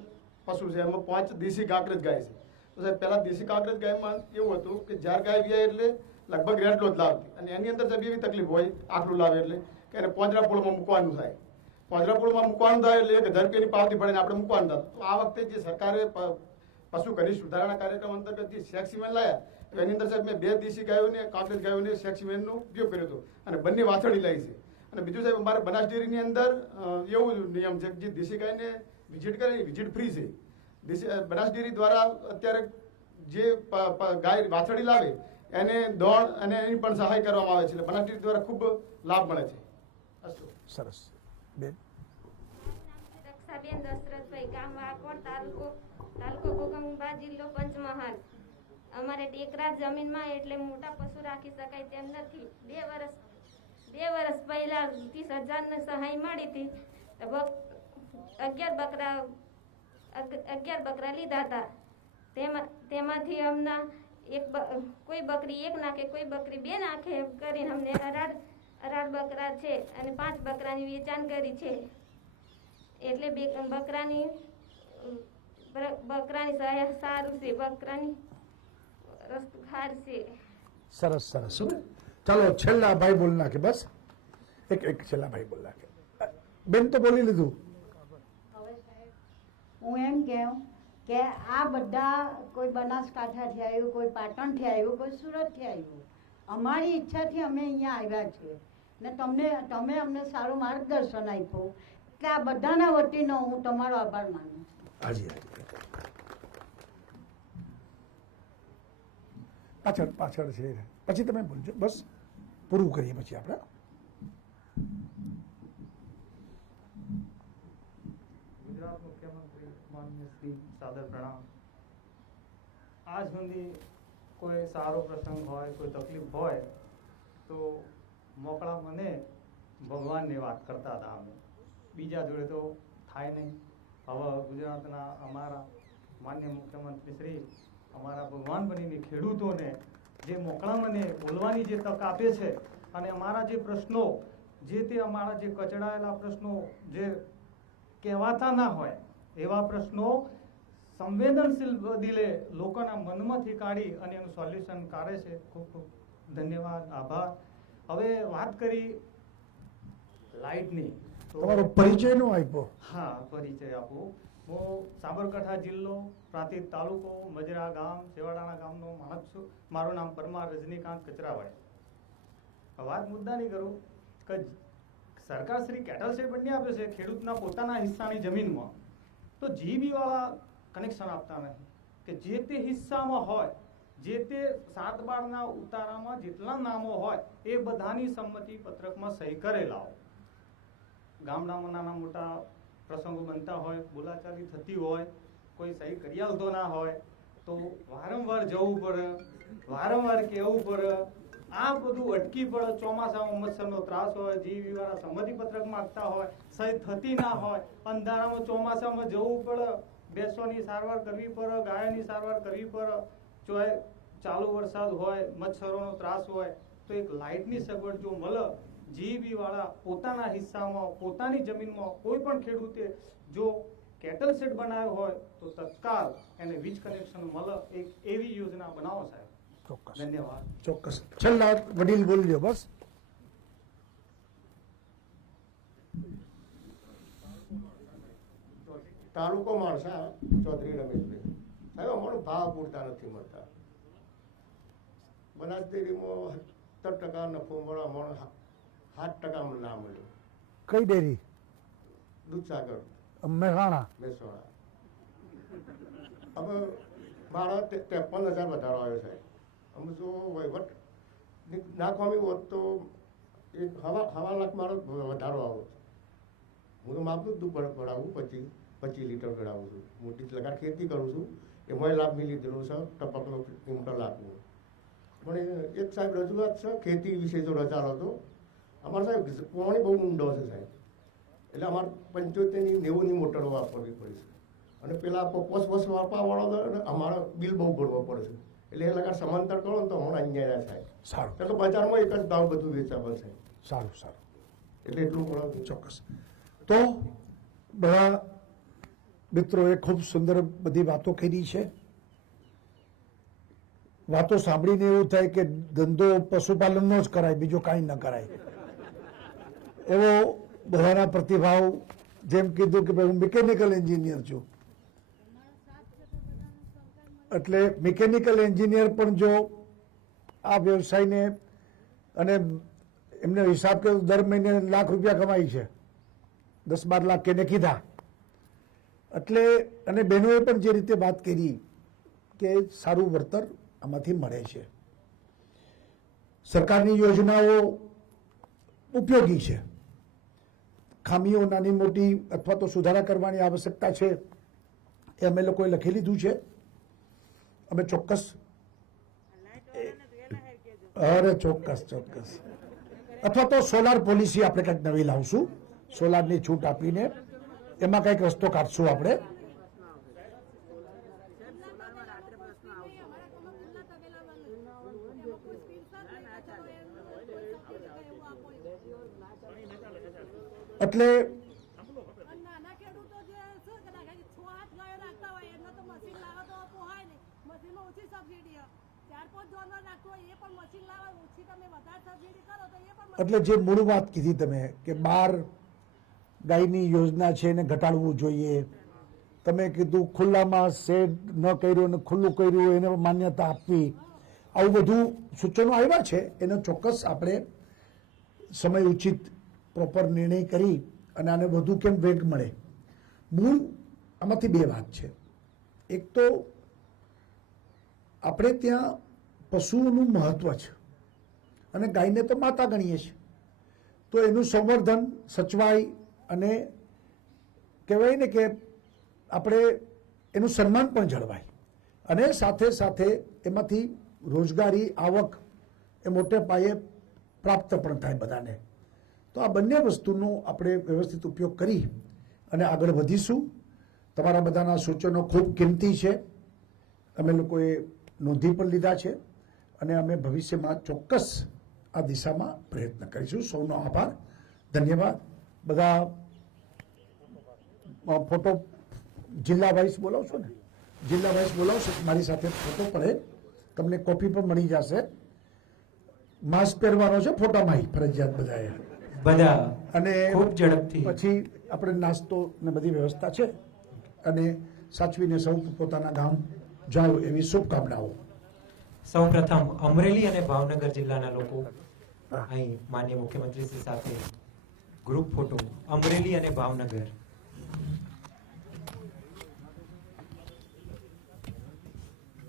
પશુ છે, એમાં 5 દેશી કાંકરેજ ગાય છે. તો સાહેબ પહેલાં દેશી કાંકરેજ ગાયમાં એવું હતું કે જ્યારે ગાય વ્યાય એટલે લગભગ રેટલો જ લાવતી, અને એની અંદર સાહેબ એવી તકલીફ હોય આખલું લાવે એટલે કે એને પોંજરાપોળમાં મૂકવાનું થાય. પોંજરાપોળમાં મૂકવાનું થાય એટલે 1000 રૂપિયાની પાવતી ભરીને આપણે મૂકવાનું થાય. તો આ વખતે જે સરકારે પશુ ઘણી સુધારણા કાર્યક્રમ અંતર્ગત જે સેક્સીમેન લાયા, તો એની અંદર સાહેબ મેં 2 દેશી ગાયોને કાંકરેજ ગાયોને સેક્સીમેનનો ઉપયોગ કર્યો હતો, અને બંને વાછરડી લાવી છે. અને બીજું સાહેબ અમારે બનાસ ડેરીની અંદર એવું નિયમ છે કે જે દેશી ગાયને વિઝિટ કરે એ વિઝિટ ફ્રી છે. બનાસ ડેરી દ્વારા અત્યારે જે ગાય વાછરડી લાવે એને દોડ અને એની પણ સહાય કરવામાં આવે છે. એટલે બનાસ ડેરી દ્વારા ખૂબ લાભ મળે છે. સરસ. બેન રક્ષાબેન દશરથભાઈ, ગામ વાકોડ, તાલુકો ગોગંબા, જિલ્લો પંચમહાલ. અમારે ટેકરા જમીનમાં એટલે મોટા પશુ રાખી શકાય તેમ નથી. 2 વર્ષ પહેલા 30,000ની સહાય મળી હતી, તો 11 બકરા લીધા હતા. તેમાંથી અમને કોઈ બકરી 1 નાખે, કોઈ બકરી 2 નાખે કરીને અમને 18 બકરા છે, અને 5 બકરાની વેચાણ કરી છે. એટલે બકરાની સહાય સારું છે, બકરાની રસ્તો ખાર છે. સરસ. ચાલો છેલ્લા ભાઈ બોલ નાખે, બસ એક છેલ્લા ભાઈ બોલ નાખે. બેન તો બોલી લીધું. હું એમ કહું કે આ બધા કોઈ બનાસકાંઠાથી આવ્યું, કોઈ પાટણથી આવ્યું, કોઈ સુરતથી આવ્યું. અમારી ઈચ્છાથી અમે અહીંયા આવ્યા છીએ ને તમે અમને સારું માર્ગદર્શન આપ્યું, કે આ બધાના વતીનો હું તમારો આભાર માનું. હાજી. પાછળ છે, પછી તમે બોલજો, બસ પૂરું કરીએ પછી આપણે. ગુજરાત મુખ્યમંત્રી માનનીય શ્રી સાદર પ્રણામ. આજ સુધી કોઈ સારો પ્રસંગ હોય, કોઈ તકલીફ હોય તો મોકળા મને ભગવાનની વાત કરતા હતા. અમે બીજા જોડે તો થાય નહીં. હવે ગુજરાતના અમારા માન્ય મુખ્યમંત્રી શ્રી અમારા ભગવાન બનીને ખેડૂતોને જે મોકળા મને બોલવાની જે તક આપે છે, અને અમારા જે પ્રશ્નો અમારા જે કચડાયેલા પ્રશ્નો જે કહેવાતા ના હોય એવા પ્રશ્નો સંવેદનશીલ દિલે લોકોના મનમાંથી કાઢી અને એનું સોલ્યુશન કરે છે. ખૂબ ખૂબ ધન્યવાદ, આભાર. હવે વાત કરી લાઇટની, તમારો પરિચય નો આપ્યો. હા, પરિચય આપો. હું સાબરકાંઠા જિલ્લો પ્રાંતિજ તાલુકો મજરા ગામ સેવાડાણા ગામનો માણસ છું. મારું નામ પરમાર રજનીકાંત કચરાભાઈ. વાત મુદ્દાની કરું કે સરકાર શ્રી કેટલ શેડ બંને આપે છે ખેડૂતના પોતાના હિસ્સાની જમીનમાં, તો જીબી વાળા કનેક્શન આપતા નથી કે જે તે હિસ્સામાં હોય, જે તે 7/12ના ઉતારામાં જેટલા નામો હોય એ બધાની સંમતિ પત્રકમાં સહી કરેલા હોય. ગામડામાં નાના મોટા પ્રસંગો બનતા હોય, બોલાચાલી થતી હોય, કોઈ સહી કરી આવતો ના હોય તો વારંવાર જવું પડે, વારંવાર કહેવું પડે. આ બધું અટકી પડે. ચોમાસામાં મચ્છરનો ત્રાસ હોય, જીવી વાળા સંમતિ પત્રક માંગતા હોય, સહી થતી ના હોય, અંધારામાં ચોમાસામાં જવું પડે, ભેંસોની સારવાર કરવી પડે, ગાયોની સારવાર કરવી પડે, ચોય ચાલુ વરસાદ હોય, મચ્છરોનો ત્રાસ હોય તો એક લાઇટની સગવડ જો મળે, જીબી વાળા પોતાના હિસ્સામાં પોતાની જમીનમાં કોઈ પણ ખેડૂતે જો કેટલ શેડ બનાવ્યો હોય તો તત્કાલ એને વીજ કનેક્શન મળે, એક એવી યોજના બનાવો સાહેબ. ચોક્કસ, ધન્યવાદ. ચોક્કસ. છેલ્લા વડીલ બોલી લો બસ. તાલુકો માણસા ચૌધરી રમેશભાઈ. સાહેબ અમારું ભાવ પૂરતા નથી મળતા. બનાસ ડેરીમાં 70% નફો મળે, અમારો 7% ના મળ્યો. કઈ ડેરી? દૂધસાગર મહેસાણા. હવે મારા 53,000 વધારો આવ્યો છે. અમે જો વહીવટ નાખવાની હોત તો એક હવા લાખ મારો વધારો આવ્યો. હું તો માપનું જ દૂધ ભરાવું, 25 લીટર ભરાવું છું. મોટી લગાડ ખેતી કરું છું, એમાં લાભ મેં લીધેલો છે. ટપકનો મોટા લાભનો પણ એક સાહેબ રજૂઆત છે ખેતી વિશે જો રચાલો હતો. અમારે સાહેબ પાણી બહુ ઊંડો છે સાહેબ, એટલે અમારે 75-90ની મોટરો વાપરવી પડે છે. અને પેલા પોસ વાપરવાવાળો અમારે બિલ બહુ ભરવા પડે છે. એટલે એ લગાડ સમાંતર કરો ને તો હમણાં અન્યાય થાય. સારું. એટલે બજારમાં એક જ ભાવ બધું વેચાવાનું છે. સારું સારું. એટલે એટલું પણ ચોક્કસ. તો બધા મિત્રોએ ખૂબ સુંદર બધી વાતો કરી છે. વાતો સાંભળીને એવું થાય કે ધંધો પશુપાલનનો જ કરાય, બીજો કાંઈ ન કરાય એવો બધાના પ્રતિભાવ. જેમ કીધું કે ભાઈ હું મિકેનિકલ એન્જિનિયર છું, એટલે મિકેનિકલ એન્જિનિયર પણ જો આ વ્યવસાયને અને એમને હિસાબ કે દર મહિને લાખ રૂપિયા કમાય છે, 10-12 લાખ કેને કીધા. એટલે અને બહેનોએ પણ જે રીતે વાત કરી કે સારું વળતર આમાંથી મળે છે. સરકારની યોજનાઓ ઉપયોગી છે. ખામીઓ નાની મોટી અથવા તો સુધારા કરવાની આવશ્યકતા છે એ અમે લોકોએ લખી લીધું છે. અમે ચોક્કસ, અરે ચોક્કસ ચોક્કસ. અથવા તો સોલાર પોલિસી આપણે કંઈક નવી લાવશું, સોલારની છૂટ આપીને એમાં કંઈક રસ્તો કાઢશું આપણે. એટલે એટલે જે મૂળ વાત કીધી તમે કે 12 ગાયની યોજના છે એને ઘટાડવું જોઈએ. તમે કીધું ખુલ્લામાં શેડ ન કર્યું અને ખુલ્લું કર્યું એને માન્યતા આપવી, આવું બધું સૂચનો આવ્યા છે. એનો ચોક્કસ આપણે સમય ઉચિત પ્રોપર નિર્ણય કરી અને આને વધુ કેમ વેગ મળે. મૂળ આમાંથી 2 વાત છે. એક તો આપણે ત્યાં પશુઓનું મહત્વ છે અને ગાયને તો માતા ગણીએ છીએ, તો એનું સંવર્ધન, સચવાઈ અને કહેવાય ને કે આપણે એનું સન્માન પણ જળવાય અને સાથે સાથે એમાંથી રોજગારી, આવક એ મોટે પાયે પ્રાપ્ત પણ થાય બધાને. તો આ બંને વસ્તુનો આપણે વ્યવસ્થિત ઉપયોગ કરી અને આગળ વધીશું. તમારા બધાના સૂચનો ખૂબ કિંમતી છે, અમે લોકોએ નોંધી પણ લીધા છે અને અમે ભવિષ્યમાં ચોક્કસ આ દિશામાં પ્રયત્ન કરીશું. સૌનો આભાર, ધન્યવાદ. બધા ફોટો જિલ્લા વાઇઝ બોલાવશો ને? જિલ્લા વાઇઝ બોલાવશો, મારી સાથે ફોટો પડે, તમને કોપી પણ મળી જશે. માસ્ક પહેરવાનો છે ફોટામાં ફરજિયાત બધાએ બધા, અને ખૂબ ઝડપથી પછી આપણે નાસ્તો ને બધી વ્યવસ્થા છે. અને સાચવીને સૌ પોતાના ગામ જાઓ એવી શુભકામનાઓ. સૌપ્રથમ અમરેલી અને ભાવનગર જિલ્લાના લોકો અહીં માનનીય મુખ્યમંત્રી શ્રી સાથે ગ્રુપ ફોટો અમરેલી અને ભાવનગર.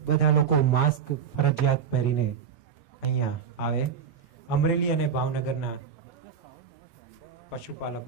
બધા લોકો માસ્ક ફરજિયાત પહેરીને અહીંયા આવે. અમરેલી અને ભાવનગરના પશુપાલક